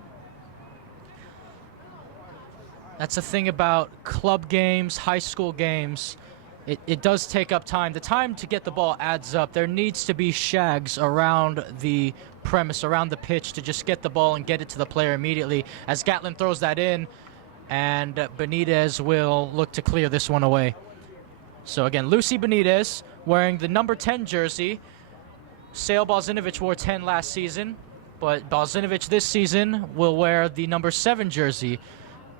That's the thing about club games, high school games. It does take up time. The time to get the ball adds up. There needs to be shags around the premise, around the pitch, to just get the ball and get it to the player immediately. As Gatlin throws that in, and Benitez will look to clear this one away. So again, Lucy Benitez wearing the number 10 jersey. Sale Balzinovic wore 10 last season, but Balzinovic this season will wear the number 7 jersey.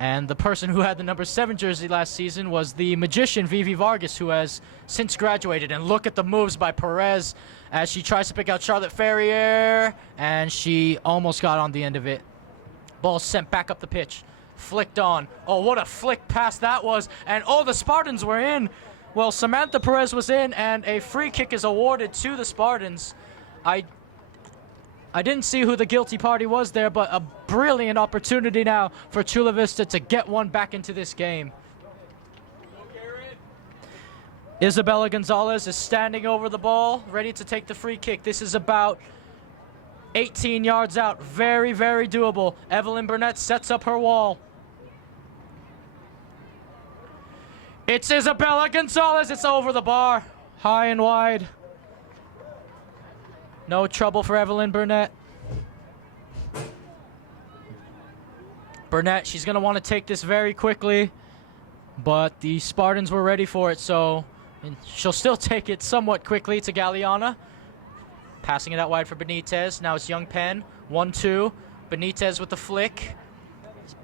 And the person who had the number 7 jersey last season was the magician Vivi Vargas, who has since graduated. And look at the moves by Perez as she tries to pick out Charlotte Ferrier, and she almost got on the end of it. Ball sent back up the pitch, flicked on. Oh, what a flick pass that was. And oh, the Spartans were in. Well, Samantha Perez was in, and a free kick is awarded to the Spartans. I didn't see who the guilty party was there, but a brilliant opportunity now for Chula Vista to get one back into this game. Isabella Gonzalez is standing over the ball, ready to take the free kick. This is about 18 yards out. Very, very doable. Evelyn Burnett sets up her wall. It's Isabella Gonzalez. It's over the bar. High and wide. No trouble for Evelyn Burnett. Burnett, she's going to want to take this very quickly, but the Spartans were ready for it, so she'll still take it somewhat quickly to Galeana. Passing it out wide for Benitez. Now it's Young Pen. 1-2. Benitez with the flick.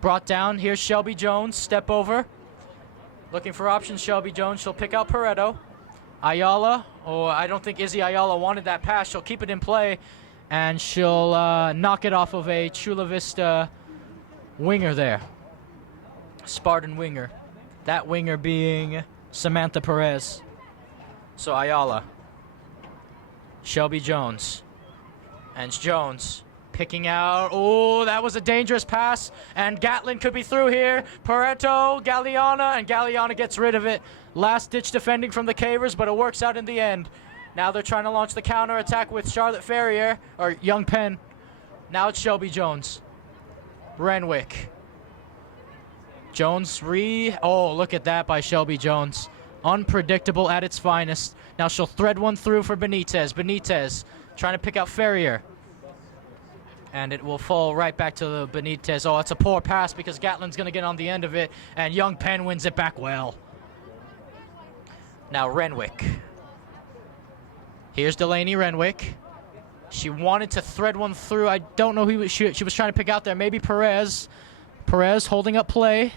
Brought down. Here's Shelby Jones. Step over. Looking for options, Shelby Jones. She'll pick out Pareto. Ayala, I don't think Izzy Ayala wanted that pass. She'll keep it in play, and she'll knock it off of a Chula Vista winger there. Spartan winger. That winger being Samantha Perez. So Ayala. Shelby Jones. And Jones picking out. Oh, that was a dangerous pass. And Gatlin could be through here. Pareto, Galeana, and Galeana gets rid of it. Last-ditch defending from the Cavers, but it works out in the end. Now they're trying to launch the counter-attack with Charlotte Ferrier, or Young Pen. Now it's Shelby Jones. Renwick. Jones oh, look at that by Shelby Jones. Unpredictable at its finest. Now she'll thread one through for Benitez. Benitez trying to pick out Ferrier. and it will fall right back to the Benitez. Oh, it's a poor pass because Gatlin's going to get on the end of it, and Young Penn wins it back well. Now Renwick. Here's Delaney Renwick. She wanted to thread one through. I don't know who she was trying to pick out there. Maybe Perez. Perez holding up play.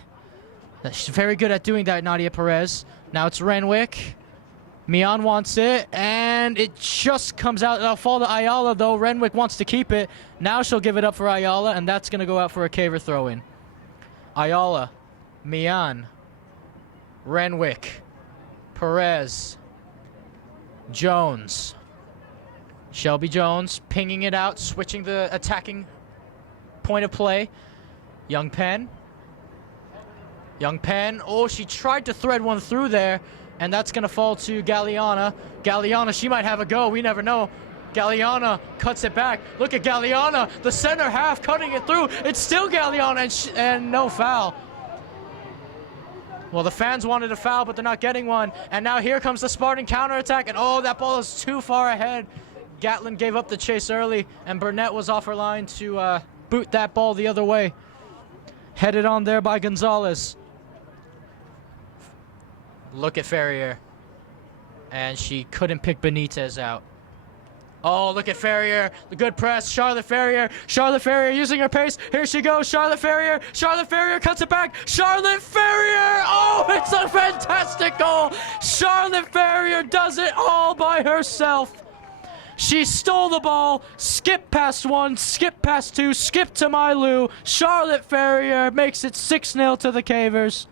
She's very good at doing that, Nadia Perez. Now it's Renwick. Mian wants it, and it just comes out. It'll fall to Ayala, though. Renwick wants to keep it. Now she'll give it up for Ayala, and that's going to go out for a Caver throw-in. Ayala, Mian, Renwick, Perez, Jones. Shelby Jones pinging it out, switching the attacking point of play. Young Penn. Young Penn. Oh, she tried to thread one through there, and that's going to fall to Galliana. Galliana, she might have a go. We never know. Galliana cuts it back. Look at Galliana, the center half cutting it through. It's still Galliana, and no foul. Well, the fans wanted a foul, but they're not getting one. And now here comes the Spartan counterattack, and oh, that ball is too far ahead. Gatlin gave up the chase early, and Burnett was off her line to boot that ball the other way. Headed on there by Gonzalez. Look at Ferrier. And she couldn't pick Benitez out. Oh, look at Ferrier. The good press. Charlotte Ferrier. Charlotte Ferrier using her pace. Here she goes. Charlotte Ferrier. Charlotte Ferrier cuts it back. Charlotte Ferrier. Oh, it's a fantastic goal. Charlotte Ferrier does it all by herself. She stole the ball, skipped past one, skipped past two, skipped to Mailu. Charlotte Ferrier makes it 6-0 to the Cavers.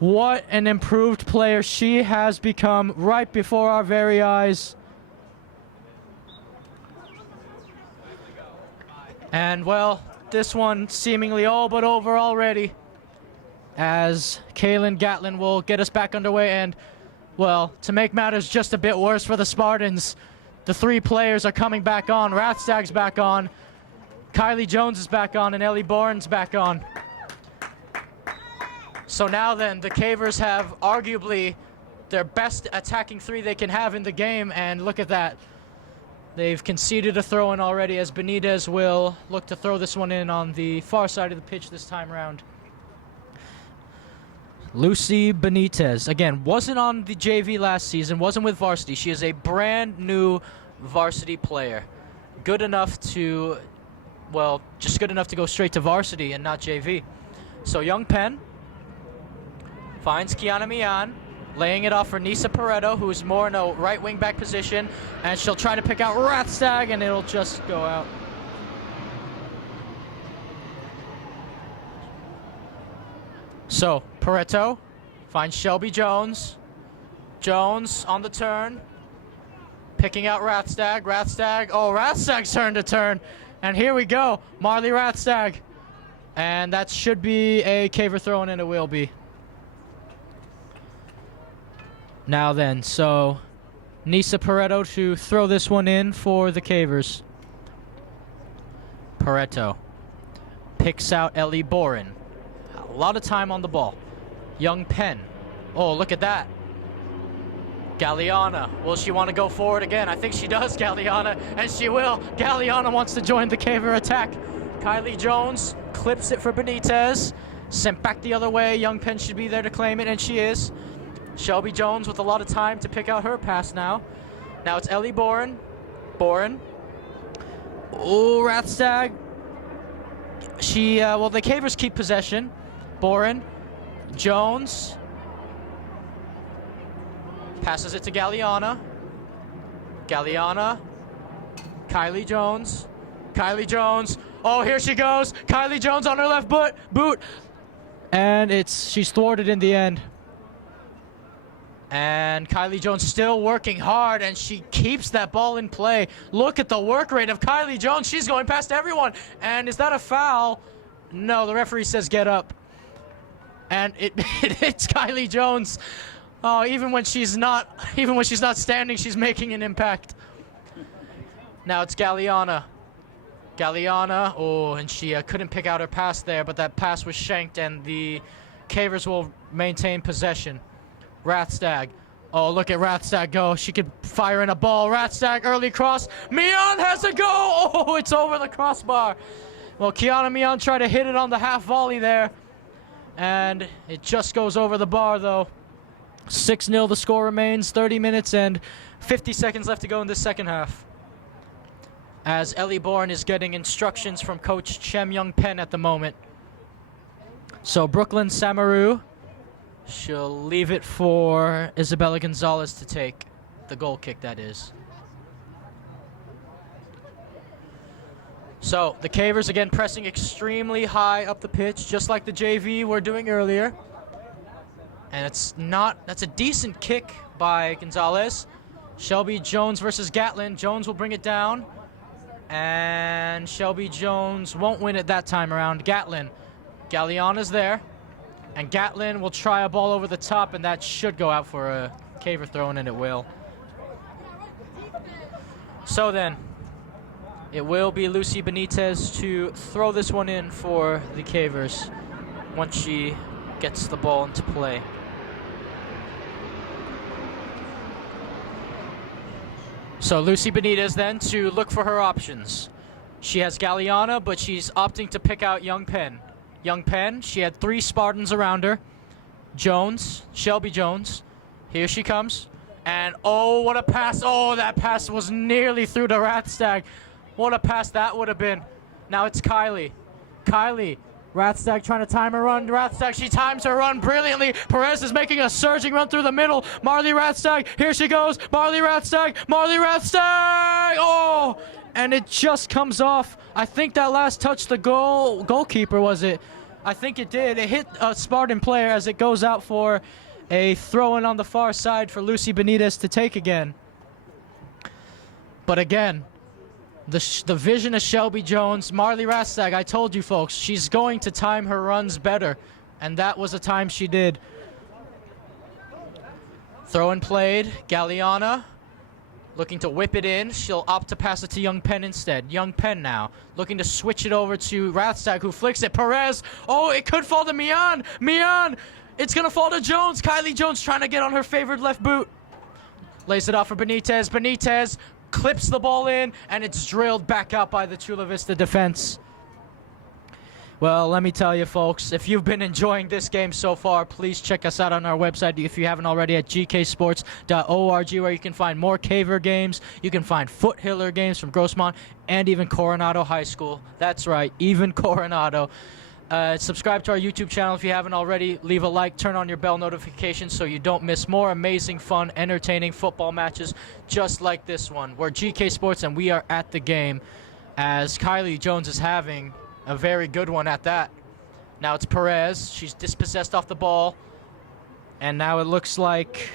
What an improved player she has become right before our very eyes. And, well, this one seemingly all but over already, as Kaylin Gatlin will get us back underway. And, well, to make matters just a bit worse for the Spartans, the three players are coming back on. Rathstag's back on, Kylie Jones is back on, and Ellie Bourne's back on. So now then, the Cavers have arguably their best attacking three they can have in the game, and look at that. They've conceded a throw-in already, as Benitez will look to throw this one in on the far side of the pitch this time round. Lucy Benitez, again, wasn't on the JV last season, wasn't with Varsity. She is a brand new Varsity player. Good enough to, well, just good enough to go straight to Varsity and not JV. So Young Penn finds Kiana Mian, laying it off for Nisa Pareto, who's more in a right wing back position, and she'll try to pick out Rathstag, and it'll just go out. So Pareto finds Shelby Jones. Jones on the turn, picking out Rathstag. Rathstag, oh, Rathstag's turn to turn, and here we go, Marley Rathstag, and that should be a Caver throw, and it will be. Now then, so Nisa Pareto to throw this one in for the Cavers. Pareto picks out Ellie Boren. A lot of time on the ball. Young Penn. Oh, look at that. Galliana. Will she want to go forward again? I think she does, Galliana, and she will. Galliana wants to join the Caver attack. Kylie Jones clips it for Benitez. Sent back the other way. Young Penn should be there to claim it, and she is. Shelby Jones with a lot of time to pick out her pass now. Now it's Ellie Boren. Boren. Oh, Rathstag. She, well, the Cavers keep possession. Boren. Jones. Passes it to Galliana. Galliana. Kylie Jones. Kylie Jones. Oh, here she goes. Kylie Jones on her left boot. And she's thwarted in the end. And Kylie Jones still working hard, and she keeps that ball in play. Look at the work rate of Kylie Jones. She's going past everyone. And is that a foul? No, the referee says get up. And it hits Kylie Jones. Oh, even when she's not standing, she's making an impact. Now it's Galliana. Galliana, oh, and she couldn't pick out her pass there, but that pass was shanked, and the Cavers will maintain possession. Rathstag. Oh, look at Rathstag go. She could fire in a ball. Rathstag, early cross. Mian has a go. Oh, it's over the crossbar. Well, Kiana Mian tried to hit it on the half volley there. And it just goes over the bar, though. 6-0 the score remains. 30 minutes and 50 seconds left to go in this second half. As Ellie Bourne is getting instructions from Coach Chem Young Pen at the moment. So Brooklyn Samaru, she'll leave it for Isabella Gonzalez to take. The goal kick, that is. So the Cavers again pressing extremely high up the pitch, just like the JV were doing earlier. And that's a decent kick by Gonzalez. Shelby Jones versus Gatlin. Jones will bring it down. And Shelby Jones won't win it that time around. Galliana's there. And Gatlin will try a ball over the top, and that should go out for a Caver throw, and it will. So then, it will be Lucy Benitez to throw this one in for the Cavers once she gets the ball into play. So Lucy Benitez then to look for her options. She has Galliana, but she's opting to pick out Young Pen. Young Pen, she had 3 Spartans around her. Jones, Shelby Jones. Here she comes. And oh, what a pass. Oh, that pass was nearly through to Rathstag. What a pass that would have been. Now it's Kylie. Rathstag trying to time her run. Rathstag, she times her run brilliantly. Perez is making a surging run through the middle. Marley Rathstag, here she goes. Marley Rathstag. Oh, and it just comes off. I think that last touched the goalkeeper, was it? I think it did. It hit a Spartan player as it goes out for a throw-in on the far side for Lucy Benitez to take again. But again, the vision of Shelby Jones, Marley Rathstag, I told you folks, she's going to time her runs better, and that was a time she did. Throw and played, Galliana looking to whip it in. She'll opt to pass it to Young Pen instead. Young Pen now looking to switch it over to Rathstag, who flicks it. Perez, oh, it could fall to Mian. It's gonna fall to Jones. Kylie Jones trying to get on her favored left boot. Lays it off for Benitez clips the ball in, and it's drilled back out by the Chula Vista defense. Well, let me tell you, folks, if you've been enjoying this game so far, please check us out on our website if you haven't already at gksports.org, where you can find more Caver games. You can find Foothiller games from Grossmont and even Coronado High School. That's right, even Coronado. Subscribe to our YouTube channel if you haven't already. Leave a like, turn on your bell notifications so you don't miss more amazing, fun, entertaining football matches just like this one. We're GK Sports and we are at the game, as Kylie Jones is having a very good one at that. Now it's Perez. She's dispossessed off the ball. And now it looks like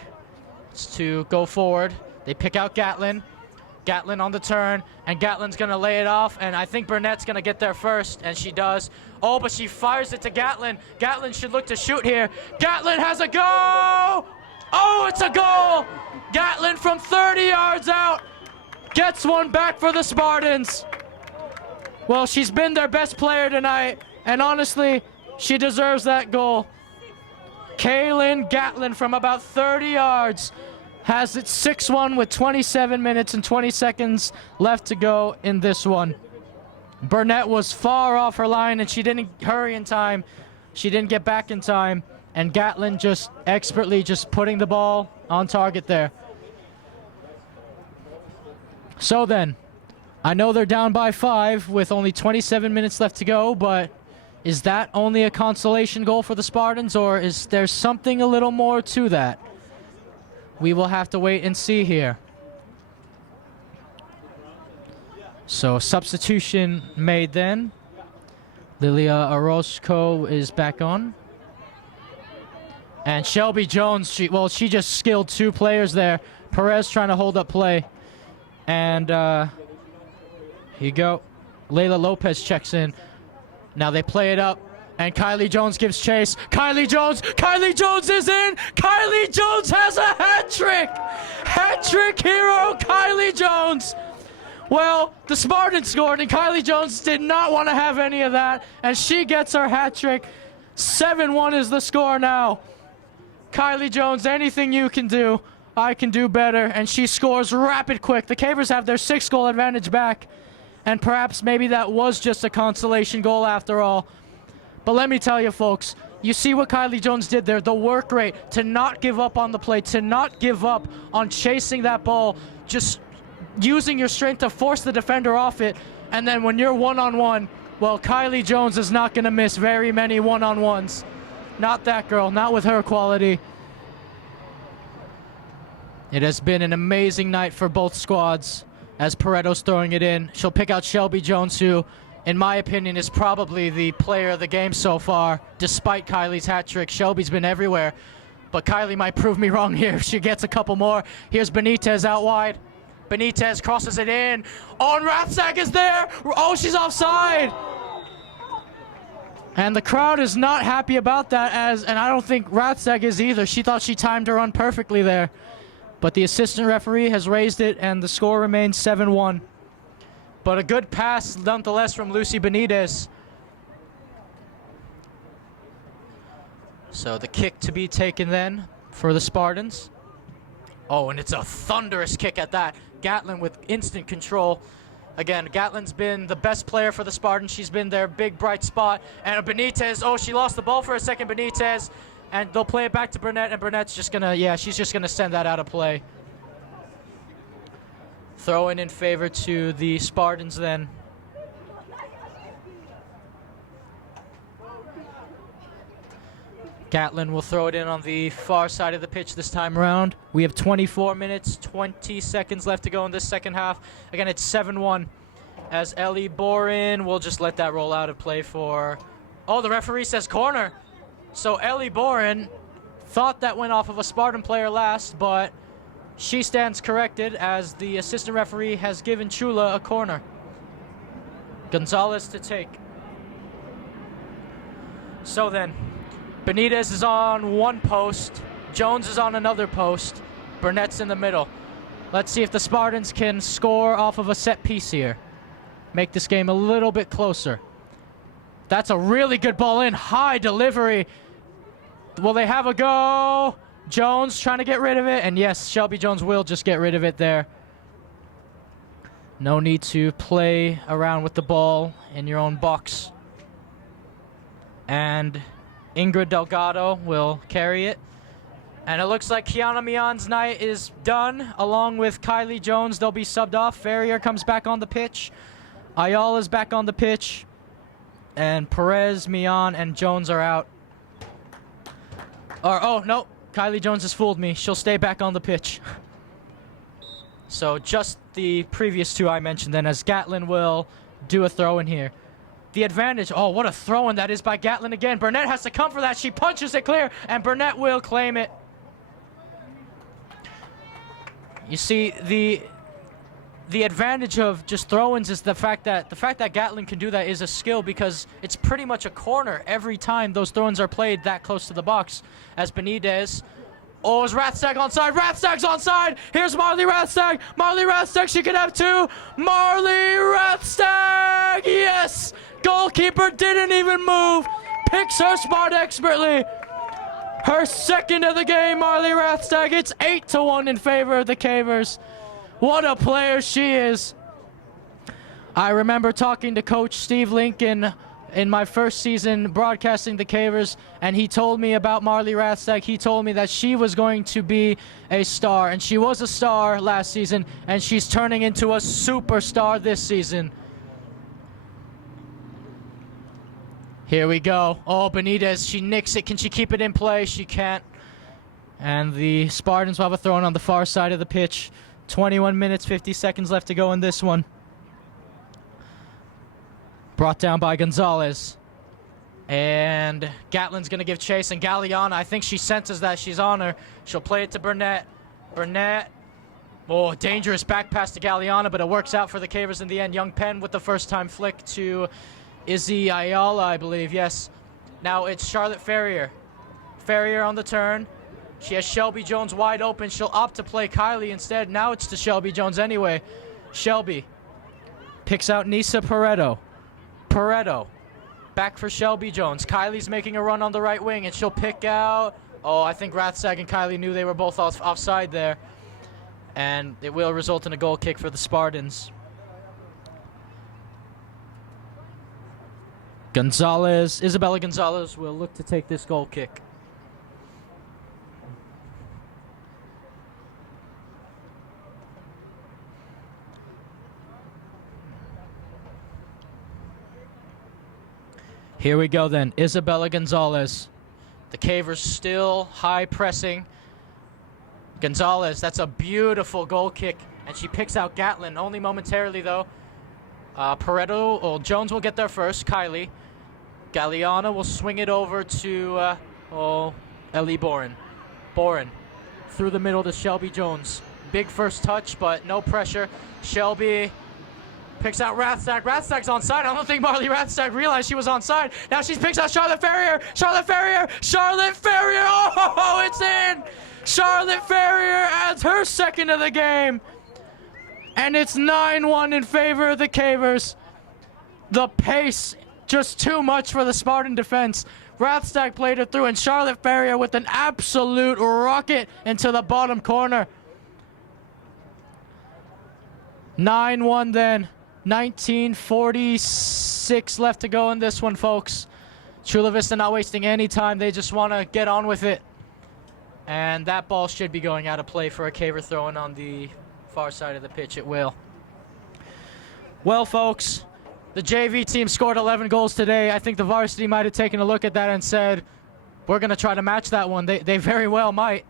it's to go forward. They pick out Gatlin. Gatlin on the turn, and Gatlin's going to lay it off, and I think Burnett's going to get there first, and she does. Oh, but she fires it to Gatlin. Gatlin should look to shoot here. Gatlin has a go! Oh, it's a goal! Gatlin from 30 yards out gets one back for the Spartans. Well, she's been their best player tonight, and honestly, she deserves that goal. Kaylin Gatlin from about 30 yards has it 6-1 with 27 minutes and 20 seconds left to go in this one. Burnett was far off her line, and she didn't hurry in time. She didn't get back in time, and Gatlin just expertly just putting the ball on target there. So then, I know they're down by 5 with only 27 minutes left to go, but is that only a consolation goal for the Spartans, or is there something a little more to that? We will have to wait and see here. So substitution made then. Lilia Orozco is back on. And Shelby Jones, she just skilled 2 players there. Perez trying to hold up play. And here you go. Layla Lopez checks in. Now they play it up. And Kylie Jones gives chase. Kylie Jones is in. Kylie Jones has a hat trick. Hat trick hero, Kylie Jones. Well, the Spartans scored, and Kylie Jones did not want to have any of that, and she gets her hat trick. 7-1 is the score now. Kylie Jones, anything you can do. I can do better. And she scores rapid quick. The Cavers have their 6-goal advantage back. And perhaps maybe that was just a consolation goal after all. But let me tell you, folks, you see what Kylie Jones did there, the work rate, to not give up on the play, to not give up on chasing that ball, just using your strength to force the defender off it. And then when you're one-on-one, well, Kylie Jones is not going to miss very many one-on-ones. Not that girl, not with her quality. It has been an amazing night for both squads as Paredo's throwing it in. She'll pick out Shelby Jones, who, in my opinion, is probably the player of the game so far, despite Kylie's hat trick. Shelby's been everywhere, but Kylie might prove me wrong here if she gets a couple more. Here's Benitez out wide. Benitez crosses it in. Oh, and Rathsack is there. Oh, she's offside. And the crowd is not happy about that, and I don't think Rathsack is either. She thought she timed her run perfectly there. But the assistant referee has raised it, and the score remains 7-1. But a good pass, nonetheless, from Lucy Benitez. So the kick to be taken then for the Spartans. Oh, and it's a thunderous kick at that. Gatlin with instant control. Again, Gatlin's been the best player for the Spartans. She's been their big, bright spot. And Benitez, oh, she lost the ball for a second, Benitez. And they'll play it back to Burnett, and Burnett's just going to, yeah, she's just going to send that out of play. Throw in favor to the Spartans then. Gatlin will throw it in on the far side of the pitch this time around. We have 24 minutes, 20 seconds left to go in this second half. Again, it's 7-1. As Ellie Boren will just let that roll out of play for... Oh, the referee says corner. So Ellie Boren thought that went off of a Spartan player last, but she stands corrected as the assistant referee has given Chula a corner. Gonzalez to take. So then, Benitez is on one post, Jones is on another post, Burnett's in the middle. Let's see if the Spartans can score off of a set piece here. Make this game a little bit closer. That's a really good ball in, high delivery. Will they have a go? Jones trying to get rid of it, and yes, Shelby Jones will just get rid of it there. No need to play around with the ball in your own box. And Ingrid Delgado will carry it. And it looks like Kiana Mian's night is done, along with Kylie Jones. They'll be subbed off. Ferrier comes back on the pitch. Ayala's back on the pitch. And Perez, Mian, and Jones are out. Oh, no. Kylie Jones has fooled me. She'll stay back on the pitch. So just the previous two I mentioned then, as Gatlin will do a throw in here. The advantage. Oh, what a throw-in that is by Gatlin again. Burnett has to come for that. She punches it clear, and Burnett will claim it. You see, the advantage of just throw-ins is the fact that Gatlin can do that is a skill, because it's pretty much a corner every time those throw-ins are played that close to the box. As Benitez, oh, is Rathsack onside? Rathsack's onside. Here's Marley Rathsack. Marley Rathsack, she could have two. Marley Rathsack, yes! Goalkeeper didn't even move. Picks her spot expertly. Her second of the game, Marley Rathsack. It's 8-1 in favor of the Cavers. What a player she is. I remember talking to Coach Steve Lincoln in my first season broadcasting the Cavers, and he told me about Marley Rathsack. He told me that she was going to be a star, and she was a star last season, and she's turning into a superstar this season. Here we go. Oh, Benitez, she nicks it. Can she keep it in play? She can't. And the Spartans will have a throw in on the far side of the pitch. 21 minutes, 50 seconds left to go in this one. Brought down by Gonzalez. And Gatlin's going to give chase. And Galliana, I think she senses that she's on her. She'll play it to Burnett. Burnett. Oh, dangerous back pass to Galliana, but it works out for the Cavers in the end. Young Penn with the first-time flick to Izzy Ayala, I believe. Yes. Now it's Charlotte Ferrier. Ferrier on the turn. She has Shelby Jones wide open. She'll opt to play Kylie instead. Now it's to Shelby Jones anyway. Shelby picks out Nisa Pareto. Pareto back for Shelby Jones. Kylie's making a run on the right wing, and she'll pick out Oh, I think Rathsag and Kylie knew they were both offside there. And it will result in a goal kick for the Spartans. Isabella Gonzalez will look to take this goal kick. Here we go then, Isabella Gonzalez. The Cavers still high pressing. Gonzalez, that's a beautiful goal kick. And she picks out Gatlin, only momentarily though. Jones will get there first, Kylie. Galliana will swing it over to, Ellie Boren. Boren, through the middle to Shelby Jones. Big first touch, but no pressure. Shelby picks out Rathsag. Rathsag's onside. I don't think Marley Rathsag realized she was onside. Now she picks out Charlotte Ferrier. Charlotte Ferrier. Oh, it's in. Charlotte Ferrier adds her second of the game. And it's 9-1 in favor of the Cavers. The pace, just too much for the Spartan defense. Rathsag played it through, and Charlotte Ferrier with an absolute rocket into the bottom corner. 9-1 then. 19:46 left to go in this one, folks. Chula Vista not wasting any time. They just want to get on with it. And that ball should be going out of play for a Caver throwing on the far side of the pitch. It will. Well, folks, the JV team scored 11 goals today. I think the varsity might have taken a look at that and said, we're going to try to match that one. They very well might.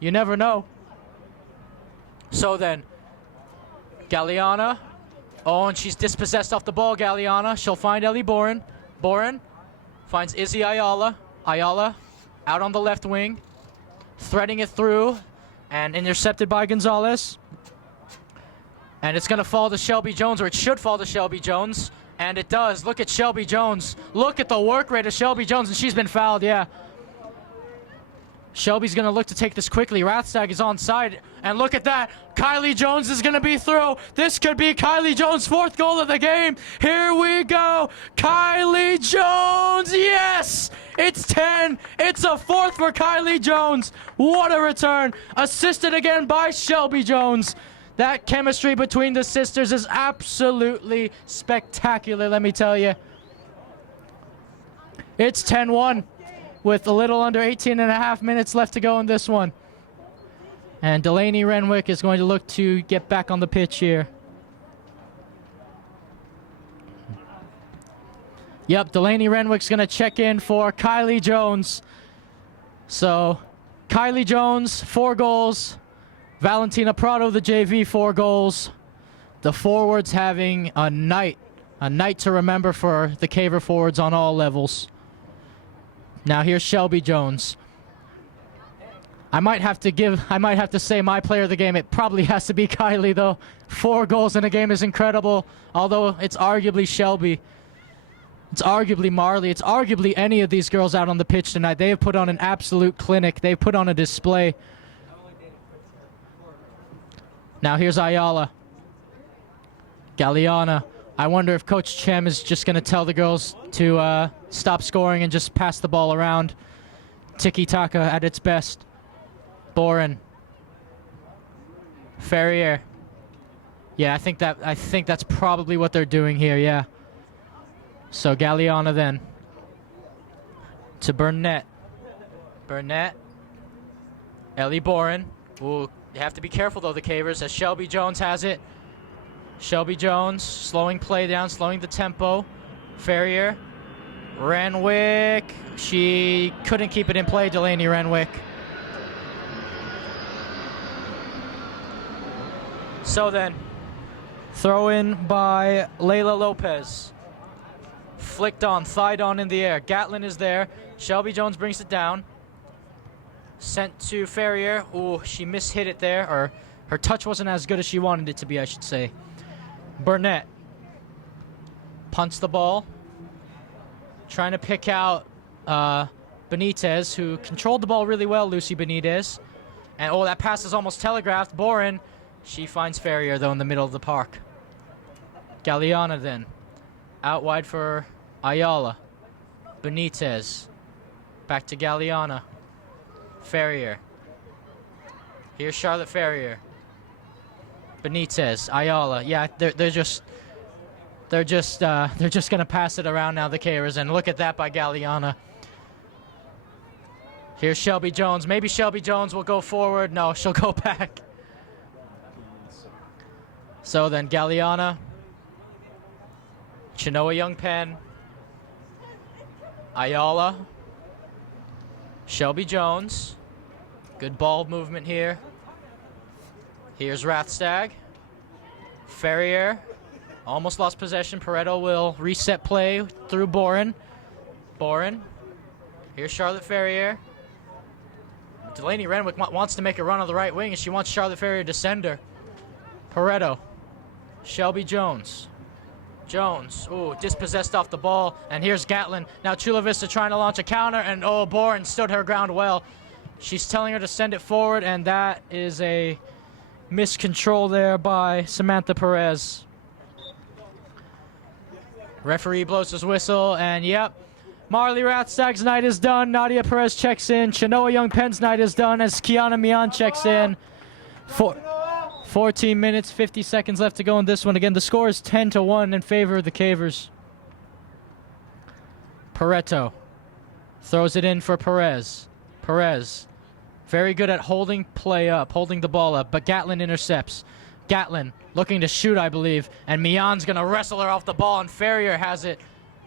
You never know. So then, Galliana. Oh, and she's dispossessed off the ball, Galliana. She'll find Ellie Boren. Boren finds Izzy Ayala. Ayala out on the left wing. Threading it through and intercepted by Gonzalez. And it's going to fall to Shelby Jones, or it should fall to Shelby Jones. And it does. Look at Shelby Jones. Look at the work rate of Shelby Jones, and she's been fouled, yeah. Shelby's going to look to take this quickly. Rathsag is onside, and look at that. Kylie Jones is going to be through. This could be Kylie Jones' fourth goal of the game. Here we go. Kylie Jones, yes! It's 10. It's a fourth for Kylie Jones. What a return. Assisted again by Shelby Jones. That chemistry between the sisters is absolutely spectacular, let me tell you. It's 10-1 with a little under 18 and a half minutes left to go in this one. And Delaney Renwick is going to look to get back on the pitch here. Yep, Delaney Renwick's going to check in for Kylie Jones. So, Kylie Jones, 4 goals. Valentina Prado, the JV, 4 goals. The forwards having a night to remember for the Caver forwards on all levels. Now here's Shelby Jones. I might have to say my player of the game. It probably has to be Kylie, though. 4 goals in a game is incredible, although it's arguably Shelby. It's arguably Marley. It's arguably any of these girls out on the pitch tonight. They have put on an absolute clinic. They've put on a display. Now here's Ayala. Galliana. I wonder if Coach Chem is just going to tell the girls to stop scoring and just pass the ball around. Tiki-taka at its best. Boren. Ferrier. Yeah, I think that's probably what they're doing here, yeah. So Galliana then. To Burnett. Burnett. Ellie Boren. Ooh, you have to be careful though, the Cavers, as Shelby Jones has it. Shelby Jones slowing play down, slowing the tempo. Ferrier. Renwick. She couldn't keep it in play, Delaney Renwick. So then, throw in by Layla Lopez. Flicked on, thighed on in the air. Gatlin is there. Shelby Jones brings it down. Sent to Ferrier. Ooh, she mishit it there, or her touch wasn't as good as she wanted it to be, I should say. Burnett punts the ball. Trying to pick out Benitez, who controlled the ball really well, Lucy Benitez. And oh, that pass is almost telegraphed. Boren, she finds Ferrier, though, in the middle of the park. Galliana then. Out wide for Ayala. Benitez. Back to Galliana. Ferrier. Here's Charlotte Ferrier. Benitez, Ayala. Yeah, they're just gonna pass it around now, the Cavers, and look at that by Galliana. Here's Shelby Jones. Maybe Shelby Jones will go forward. No, she'll go back. So then Galliana, Chinoa Young Penn, Ayala, Shelby Jones. Good ball movement here. Here's Rathstag. Ferrier almost lost possession. Pareto will reset play through Boren. Here's Charlotte Ferrier. Delaney Renwick wants to make a run on the right wing, and she wants Charlotte Ferrier to send her. Pareto. Shelby Jones. Ooh, dispossessed off the ball. And here's Gatlin. Now Chula Vista trying to launch a counter, and Boren stood her ground well. She's telling her to send it forward, and that is a miscontrol there by Samantha Perez. Referee blows his whistle, and yep, Marley Rathstag's night is done. Nadia Perez checks in. Chinoa Young Penn's night is done as Kiana Mian checks in. 14 minutes, 50 seconds left to go in this one. Again, the score is 10-1 in favor of the Cavers. Pareto throws it in for Perez. Very good at holding play up, holding the ball up, but Gatlin intercepts. Gatlin looking to shoot, I believe, and Mian's going to wrestle her off the ball, and Ferrier has it.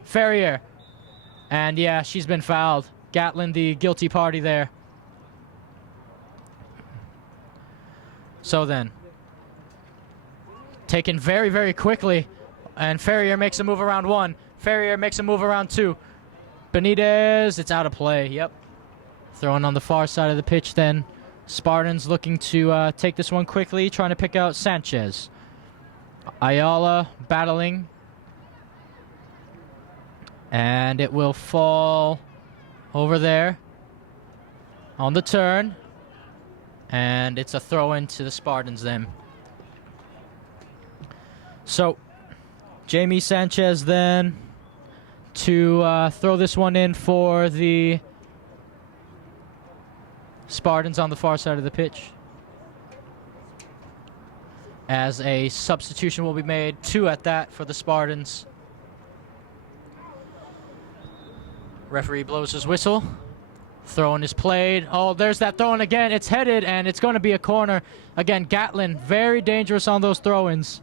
Ferrier. And yeah, she's been fouled. Gatlin, the guilty party there. So then, taken very, very quickly, and Ferrier makes a move around one. Ferrier makes a move around two. Benitez, it's out of play, yep. Throwing on the far side of the pitch then. Spartans looking to take this one quickly, trying to pick out Sanchez. Ayala battling. And it will fall over there on the turn. And it's a throw in to the Spartans then. So, Jamie Sanchez then to throw this one in for the Spartans on the far side of the pitch. As a substitution will be made, 2 at that for the Spartans. Referee blows his whistle. Throwing is played. Oh, there's that throwing again. It's headed, and it's going to be a corner. Again, Gatlin, very dangerous on those throw-ins.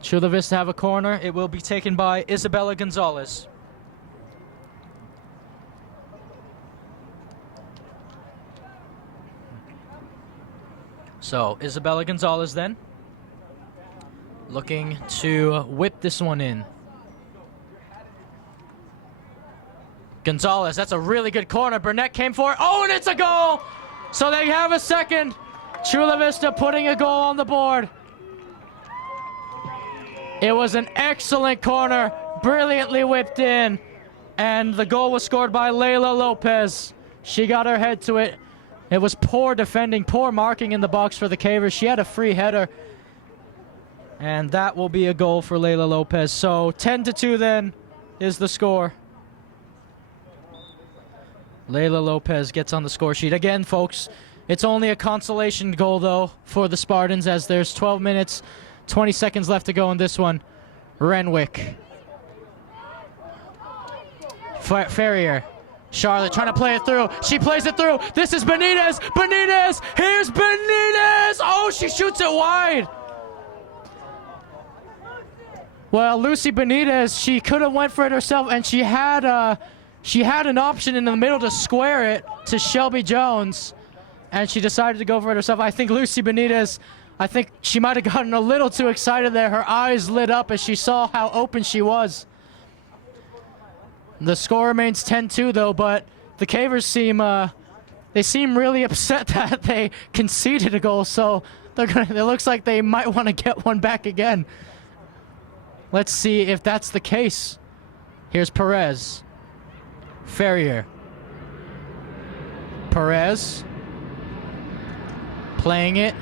Chula Vista have a corner. It will be taken by Isabella Gonzalez. So, Isabella Gonzalez then, looking to whip this one in. Gonzalez, that's a really good corner. Burnett came for it. Oh, and it's a goal! So they have a second. Chula Vista putting a goal on the board. It was an excellent corner, brilliantly whipped in. And the goal was scored by Layla Lopez. She got her head to it. It was poor defending, poor marking in the box for the Cavers. She had a free header. And that will be a goal for Layla Lopez. So 10-2 then is the score. Layla Lopez gets on the score sheet. Again, folks, it's only a consolation goal, though, for the Spartans as there's 12 minutes, 20 seconds left to go in this one. Renwick. Ferrier. Charlotte trying to play it through. She plays it through. This is Benitez. Benitez. Here's Benitez. Oh, she shoots it wide. Well, Lucy Benitez, she could have went for it herself, and she had an option in the middle to square it to Shelby Jones, and she decided to go for it herself. I think Lucy Benitez, I think she might have gotten a little too excited there. Her eyes lit up as she saw how open she was. The score remains 10-2 though, but the Cavers seem really upset that they conceded a goal, so it looks like they might want to get one back again. Let's see if that's the case. Here's Perez. Ferrier. Perez. Playing it.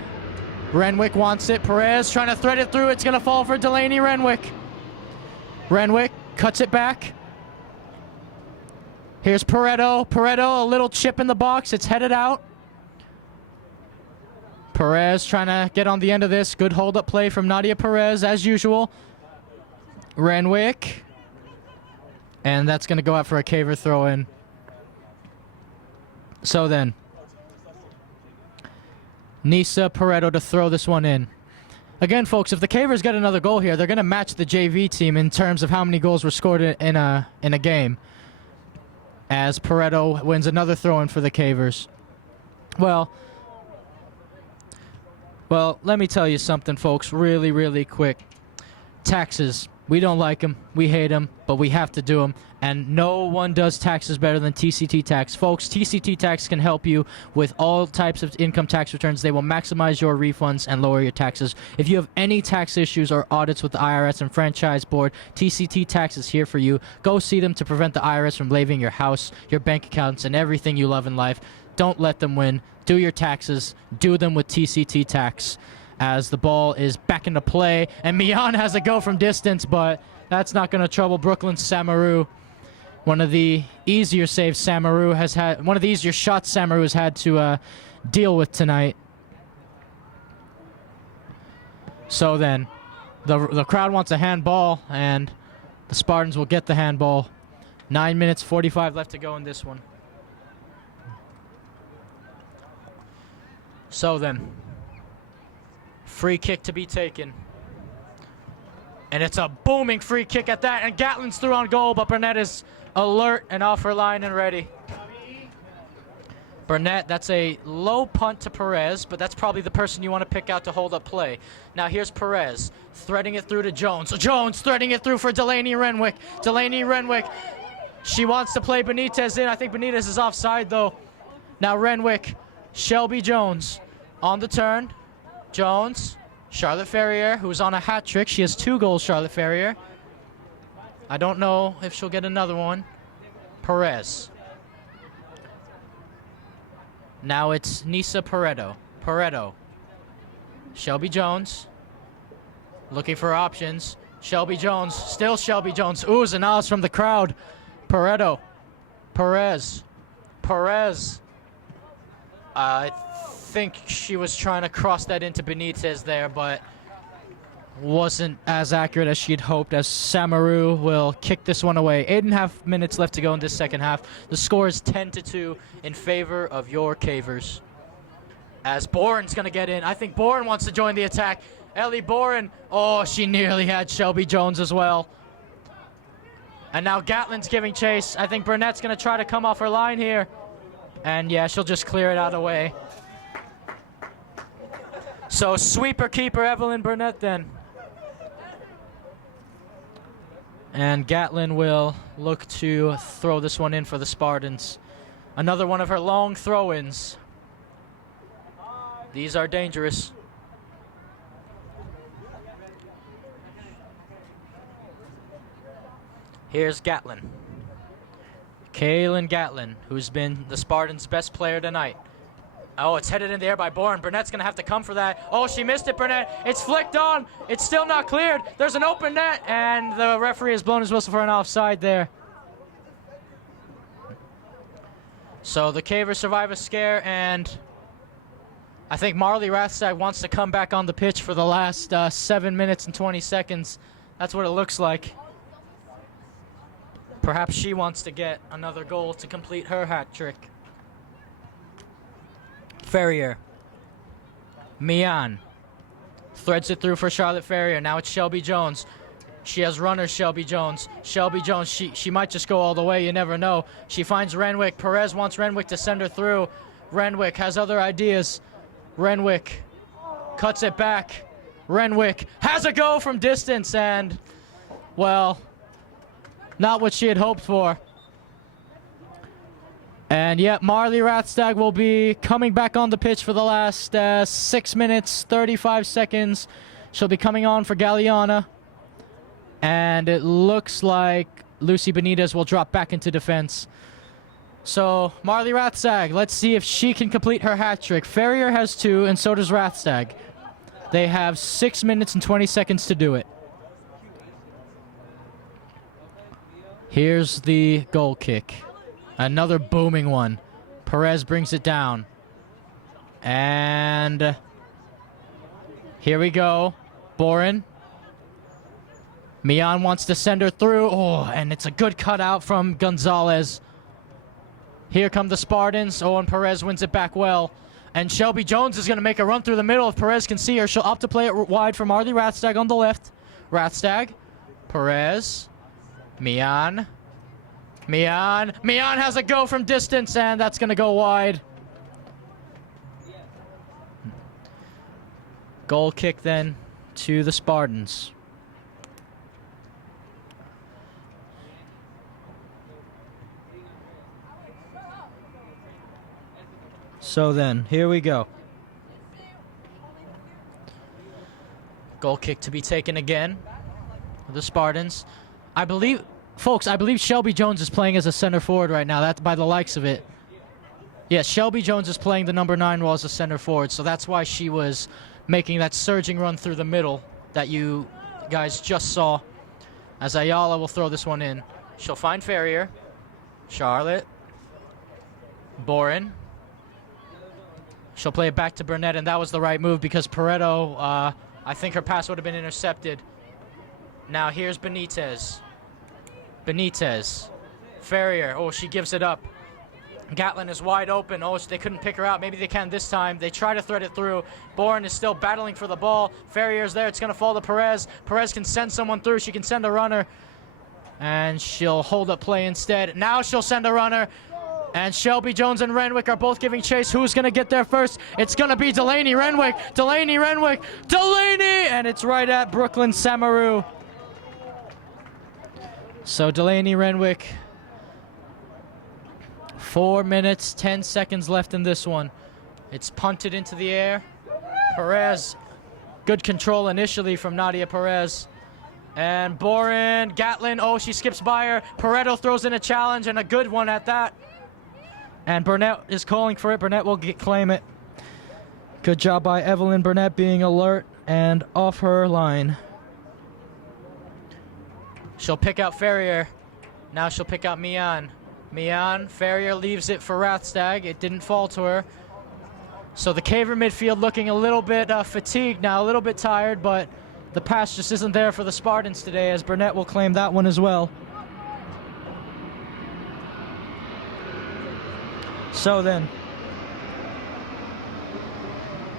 Renwick wants it. Perez trying to thread it through. It's going to fall for Delaney Renwick. Renwick cuts it back. Here's Pareto. Pareto, a little chip in the box. It's headed out. Perez trying to get on the end of this. Good hold-up play from Nadia Perez, as usual. Renwick. And that's going to go out for a caver throw-in. So then, Nisa Pareto to throw this one in. Again, folks, if the Cavers get another goal here, they're going to match the JV team in terms of how many goals were scored in a game. As Pareto wins another throw-in for the Cavers. Well, let me tell you something, folks, really, really quick. Taxes. We don't like them. We hate them, but we have to do them. And no one does taxes better than TCT Tax. Folks, TCT Tax can help you with all types of income tax returns. They will maximize your refunds and lower your taxes. If you have any tax issues or audits with the IRS and Franchise Board, TCT Tax is here for you. Go see them to prevent the IRS from levying your house, your bank accounts, and everything you love in life. Don't let them win. Do your taxes. Do them with TCT Tax. As the ball is back into play, and Mian has a go from distance, but that's not going to trouble Brooklyn's Samaru. One of the easier saves Samaru has had, one of the easier shots Samaru has had to deal with tonight. So then, the crowd wants a handball, and the Spartans will get the handball. 9 minutes, 45 left to go in this one. So then, free kick to be taken. And it's a booming free kick at that, and Gatlin's through on goal, but Burnett is alert and off her line and ready. Burnett, that's a low punt to Perez, but that's probably the person you want to pick out to hold up play. Now here's Perez, threading it through to Jones. Jones threading it through for Delaney Renwick. Delaney Renwick, she wants to play Benitez in. I think Benitez is offside, though. Now Renwick, Shelby Jones on the turn. Jones, Charlotte Ferrier, who's on a hat trick. She has 2 goals, Charlotte Ferrier. I don't know if she'll get another one. Perez. Now it's Nisa Pareto. Pareto. Shelby Jones. Looking for options. Shelby Jones. Still Shelby Jones. Oohs and ahs from the crowd. Pareto. Perez. Perez. I think she was trying to cross that into Benitez there, but wasn't as accurate as she'd hoped, as Samaru will kick this one away. 8.5 minutes left to go in this second half. The score is 10-2 in favor of your Cavers. As Boren's going to get in. I think Boren wants to join the attack. Ellie Boren. Oh, she nearly had Shelby Jones as well. And now Gatlin's giving chase. I think Burnett's going to try to come off her line here. And yeah, she'll just clear it out of the way. So sweeper keeper Evelyn Burnett then. And Gatlin will look to throw this one in for the Spartans. Another one of her long throw-ins. These are dangerous. Here's Gatlin. Kaylin Gatlin, who's been the Spartans' best player tonight. Oh, it's headed in the air by Boren. Burnett's going to have to come for that. Oh, she missed it, Burnett. It's flicked on. It's still not cleared. There's an open net, and the referee has blown his whistle for an offside there. So the Cavers survive a scare, and I think Marley Rathstag wants to come back on the pitch for the last 7 minutes and 20 seconds. That's what it looks like. Perhaps she wants to get another goal to complete her hat trick. Ferrier. Mian. Threads it through for Charlotte Ferrier. Now it's Shelby Jones. She has runners, Shelby Jones. Shelby Jones, she might just go all the way. You never know. She finds Renwick. Perez wants Renwick to send her through. Renwick has other ideas. Renwick cuts it back. Renwick has a go from distance, and, well, not what she had hoped for. And yet, Marley Rathstag will be coming back on the pitch for the last 6 minutes, 35 seconds. She'll be coming on for Galliana. And it looks like Lucy Benitez will drop back into defense. So, Marley Rathstag, let's see if she can complete her hat trick. Ferrier has 2, and so does Rathstag. They have 6 minutes and 20 seconds to do it. Here's the goal kick. Another booming one. Perez brings it down. And here we go. Boren. Mian wants to send her through. Oh, and it's a good cutout from Gonzalez. Here come the Spartans. Oh, and Perez wins it back well. And Shelby Jones is going to make a run through the middle. If Perez can see her, she'll opt to play it wide for Marley Rathstag on the left. Rathstag. Perez. Mian. Mian has a go from distance, and that's going to go wide. Goal kick then to the Spartans. So then, here we go. Goal kick to be taken again. The Spartans. I believe Shelby Jones is playing as a center forward right now. That's by the likes of it. Yes, Shelby Jones is playing the number 9 role as a center forward, so that's why she was making that surging run through the middle that you guys just saw. As Ayala will throw this one in. She'll find Ferrier. Charlotte. Boren. She'll play it back to Burnett, and that was the right move because Pareto, I think her pass would have been intercepted. Now here's Benitez. Ferrier. Oh, she gives it up. Gatlin is wide open. Oh, they couldn't pick her out. Maybe they can this time. They try to thread it through. Boren is still battling for the ball. Ferrier's there. It's going to fall to Perez. Perez can send someone through. She can send a runner. And she'll hold up play instead. Now she'll send a runner. And Shelby Jones and Renwick are both giving chase. Who's going to get there first? It's going to be Delaney Renwick. Delaney! And it's right at Brooklyn Samaru. So Delaney Renwick. 4 minutes, 10 seconds left in this one. It's punted into the air. Perez. Good control initially from Nadia Perez. And Boren, Gatlin. Oh, she skips by her. Pareto throws in a challenge, and a good one at that. And Burnett is calling for it. Burnett will claim it. Good job by Evelyn Burnett being alert and off her line. She'll pick out Ferrier. Now she'll pick out Mian. Ferrier leaves it for Rathstag. It didn't fall to her. So the Caver midfield looking a little bit fatigued now, a little bit tired, but the pass just isn't there for the Spartans today, as Burnett will claim that one as well. So then.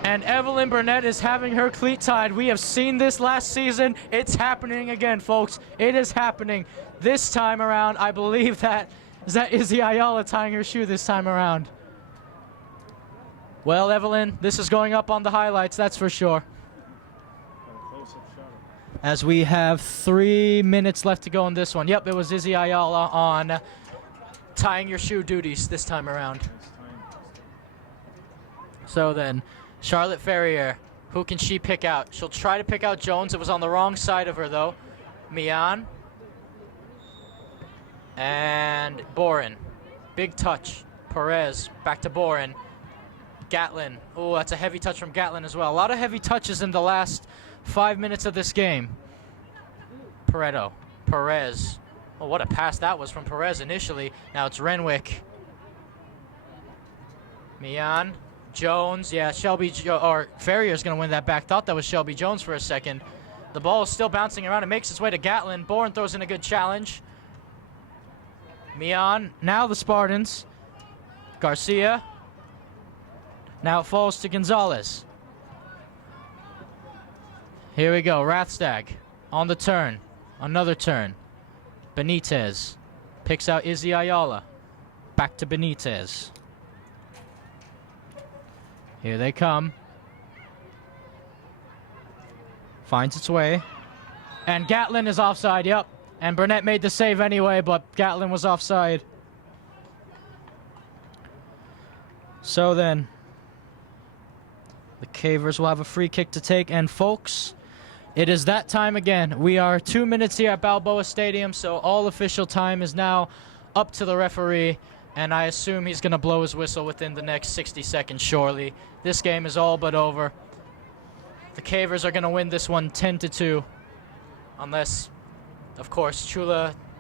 And Evelyn Burnett is having her cleat tied. We have seen this last season. It's happening again, folks. It is happening. This time around, I believe that Izzy Ayala tying her shoe this time around. Well, Evelyn, this is going up on the highlights, that's for sure. As we have 3 minutes left to go in this one. Yep, it was Izzy Ayala on tying your shoe duties this time around. So then, Charlotte Ferrier, who can she pick out? She'll try to pick out Jones. It was on the wrong side of her, though. Mian. And Boren. Big touch. Perez. Back to Boren. Gatlin. Oh, that's a heavy touch from Gatlin as well. A lot of heavy touches in the last 5 minutes of this game. Pareto. Perez. Oh, what a pass that was from Perez initially. Now it's Renwick. Mian. Jones. Yeah, Ferrier's going to win that back. Thought that was Shelby Jones for a second. The ball is still bouncing around. It makes its way to Gatlin. Boren throws in a good challenge. Mian. Now the Spartans. Garcia. Now it falls to Gonzalez. Here we go. Rathstag on the turn. Another turn. Benitez picks out Izzy Ayala. Back to Benitez. Here they come. Finds its way. And Gatlin is offside, yep. And Burnett made the save anyway, but Gatlin was offside. So then, the Cavers will have a free kick to take. And folks, it is that time again. We are 2 minutes here at Balboa Stadium, so all official time is now up to the referee. And I assume he's going to blow his whistle within the next 60 seconds, surely. This game is all but over. The Cavers are going to win this one 10-2. Unless, of course,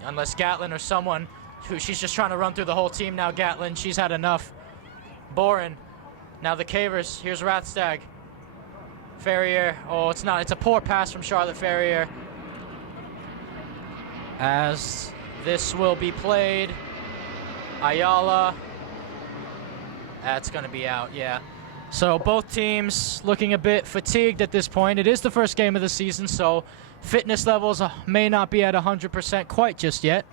unless Gatlin or someone She's just trying to run through the whole team now, Gatlin. She's had enough. Boren. Now the Cavers. Here's Rathstag. Ferrier. Oh, it's not. It's a poor pass from Charlotte Ferrier. As this will be played. Ayala. That's going to be out, yeah. So both teams looking a bit fatigued at this point. It is the first game of the season, so fitness levels may not be at 100% quite just yet.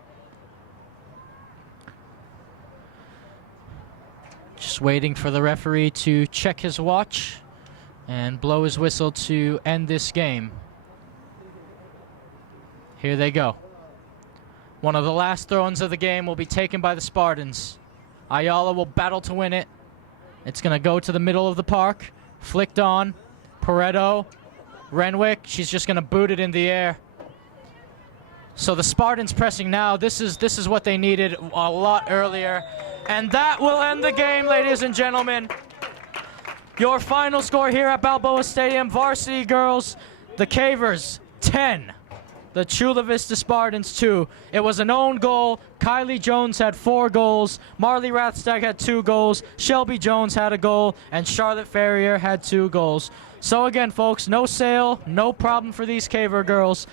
Just waiting for the referee to check his watch and blow his whistle to end this game. Here they go. One of the last throw-ins of the game will be taken by the Spartans. Ayala will battle to win it. It's going to go to the middle of the park. Flicked on. Pareto. Renwick. She's just going to boot it in the air. So the Spartans pressing now. This is what they needed a lot earlier. And that will end the game, ladies and gentlemen. Your final score here at Balboa Stadium. Varsity girls, the Cavers, 10. The Chula Vista Spartans, 2. It was an own goal. Kylie Jones had 4 goals. Marley Rathstag had 2 goals. Shelby Jones had a goal. And Charlotte Ferrier had 2 goals. So again, folks, no sale, no problem for these Caver girls.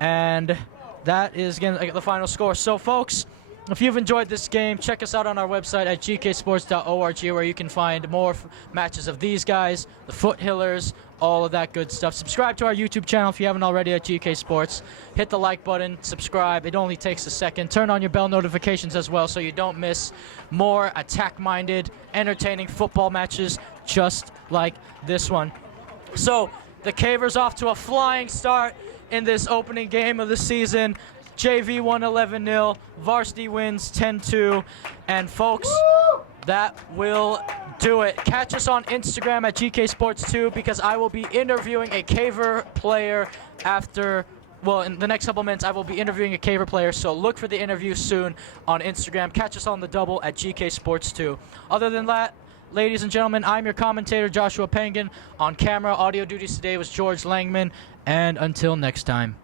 And that is, again, the final score. So, folks, if you've enjoyed this game, check us out on our website at gksports.org, where you can find more matches of these guys, the Foothillers, all of that good stuff. Subscribe to our YouTube channel if you haven't already at GK Sports. Hit the like button, subscribe. It only takes a second. Turn on your bell notifications as well so you don't miss more attack-minded, entertaining football matches just like this one. So, the Cavers off to a flying start in this opening game of the season. JV won 11-0. Varsity wins 10-2. And, folks, that will do it. Catch us on Instagram at GK Sports 2 because I will be interviewing a Caver player after, well, in the next couple minutes, I will be interviewing a Caver player, so look for the interview soon on Instagram. Catch us on the double at GK Sports 2. Other than that, ladies and gentlemen, I'm your commentator, Joshua Pengen. On camera, audio duties today was George Langman. And until next time.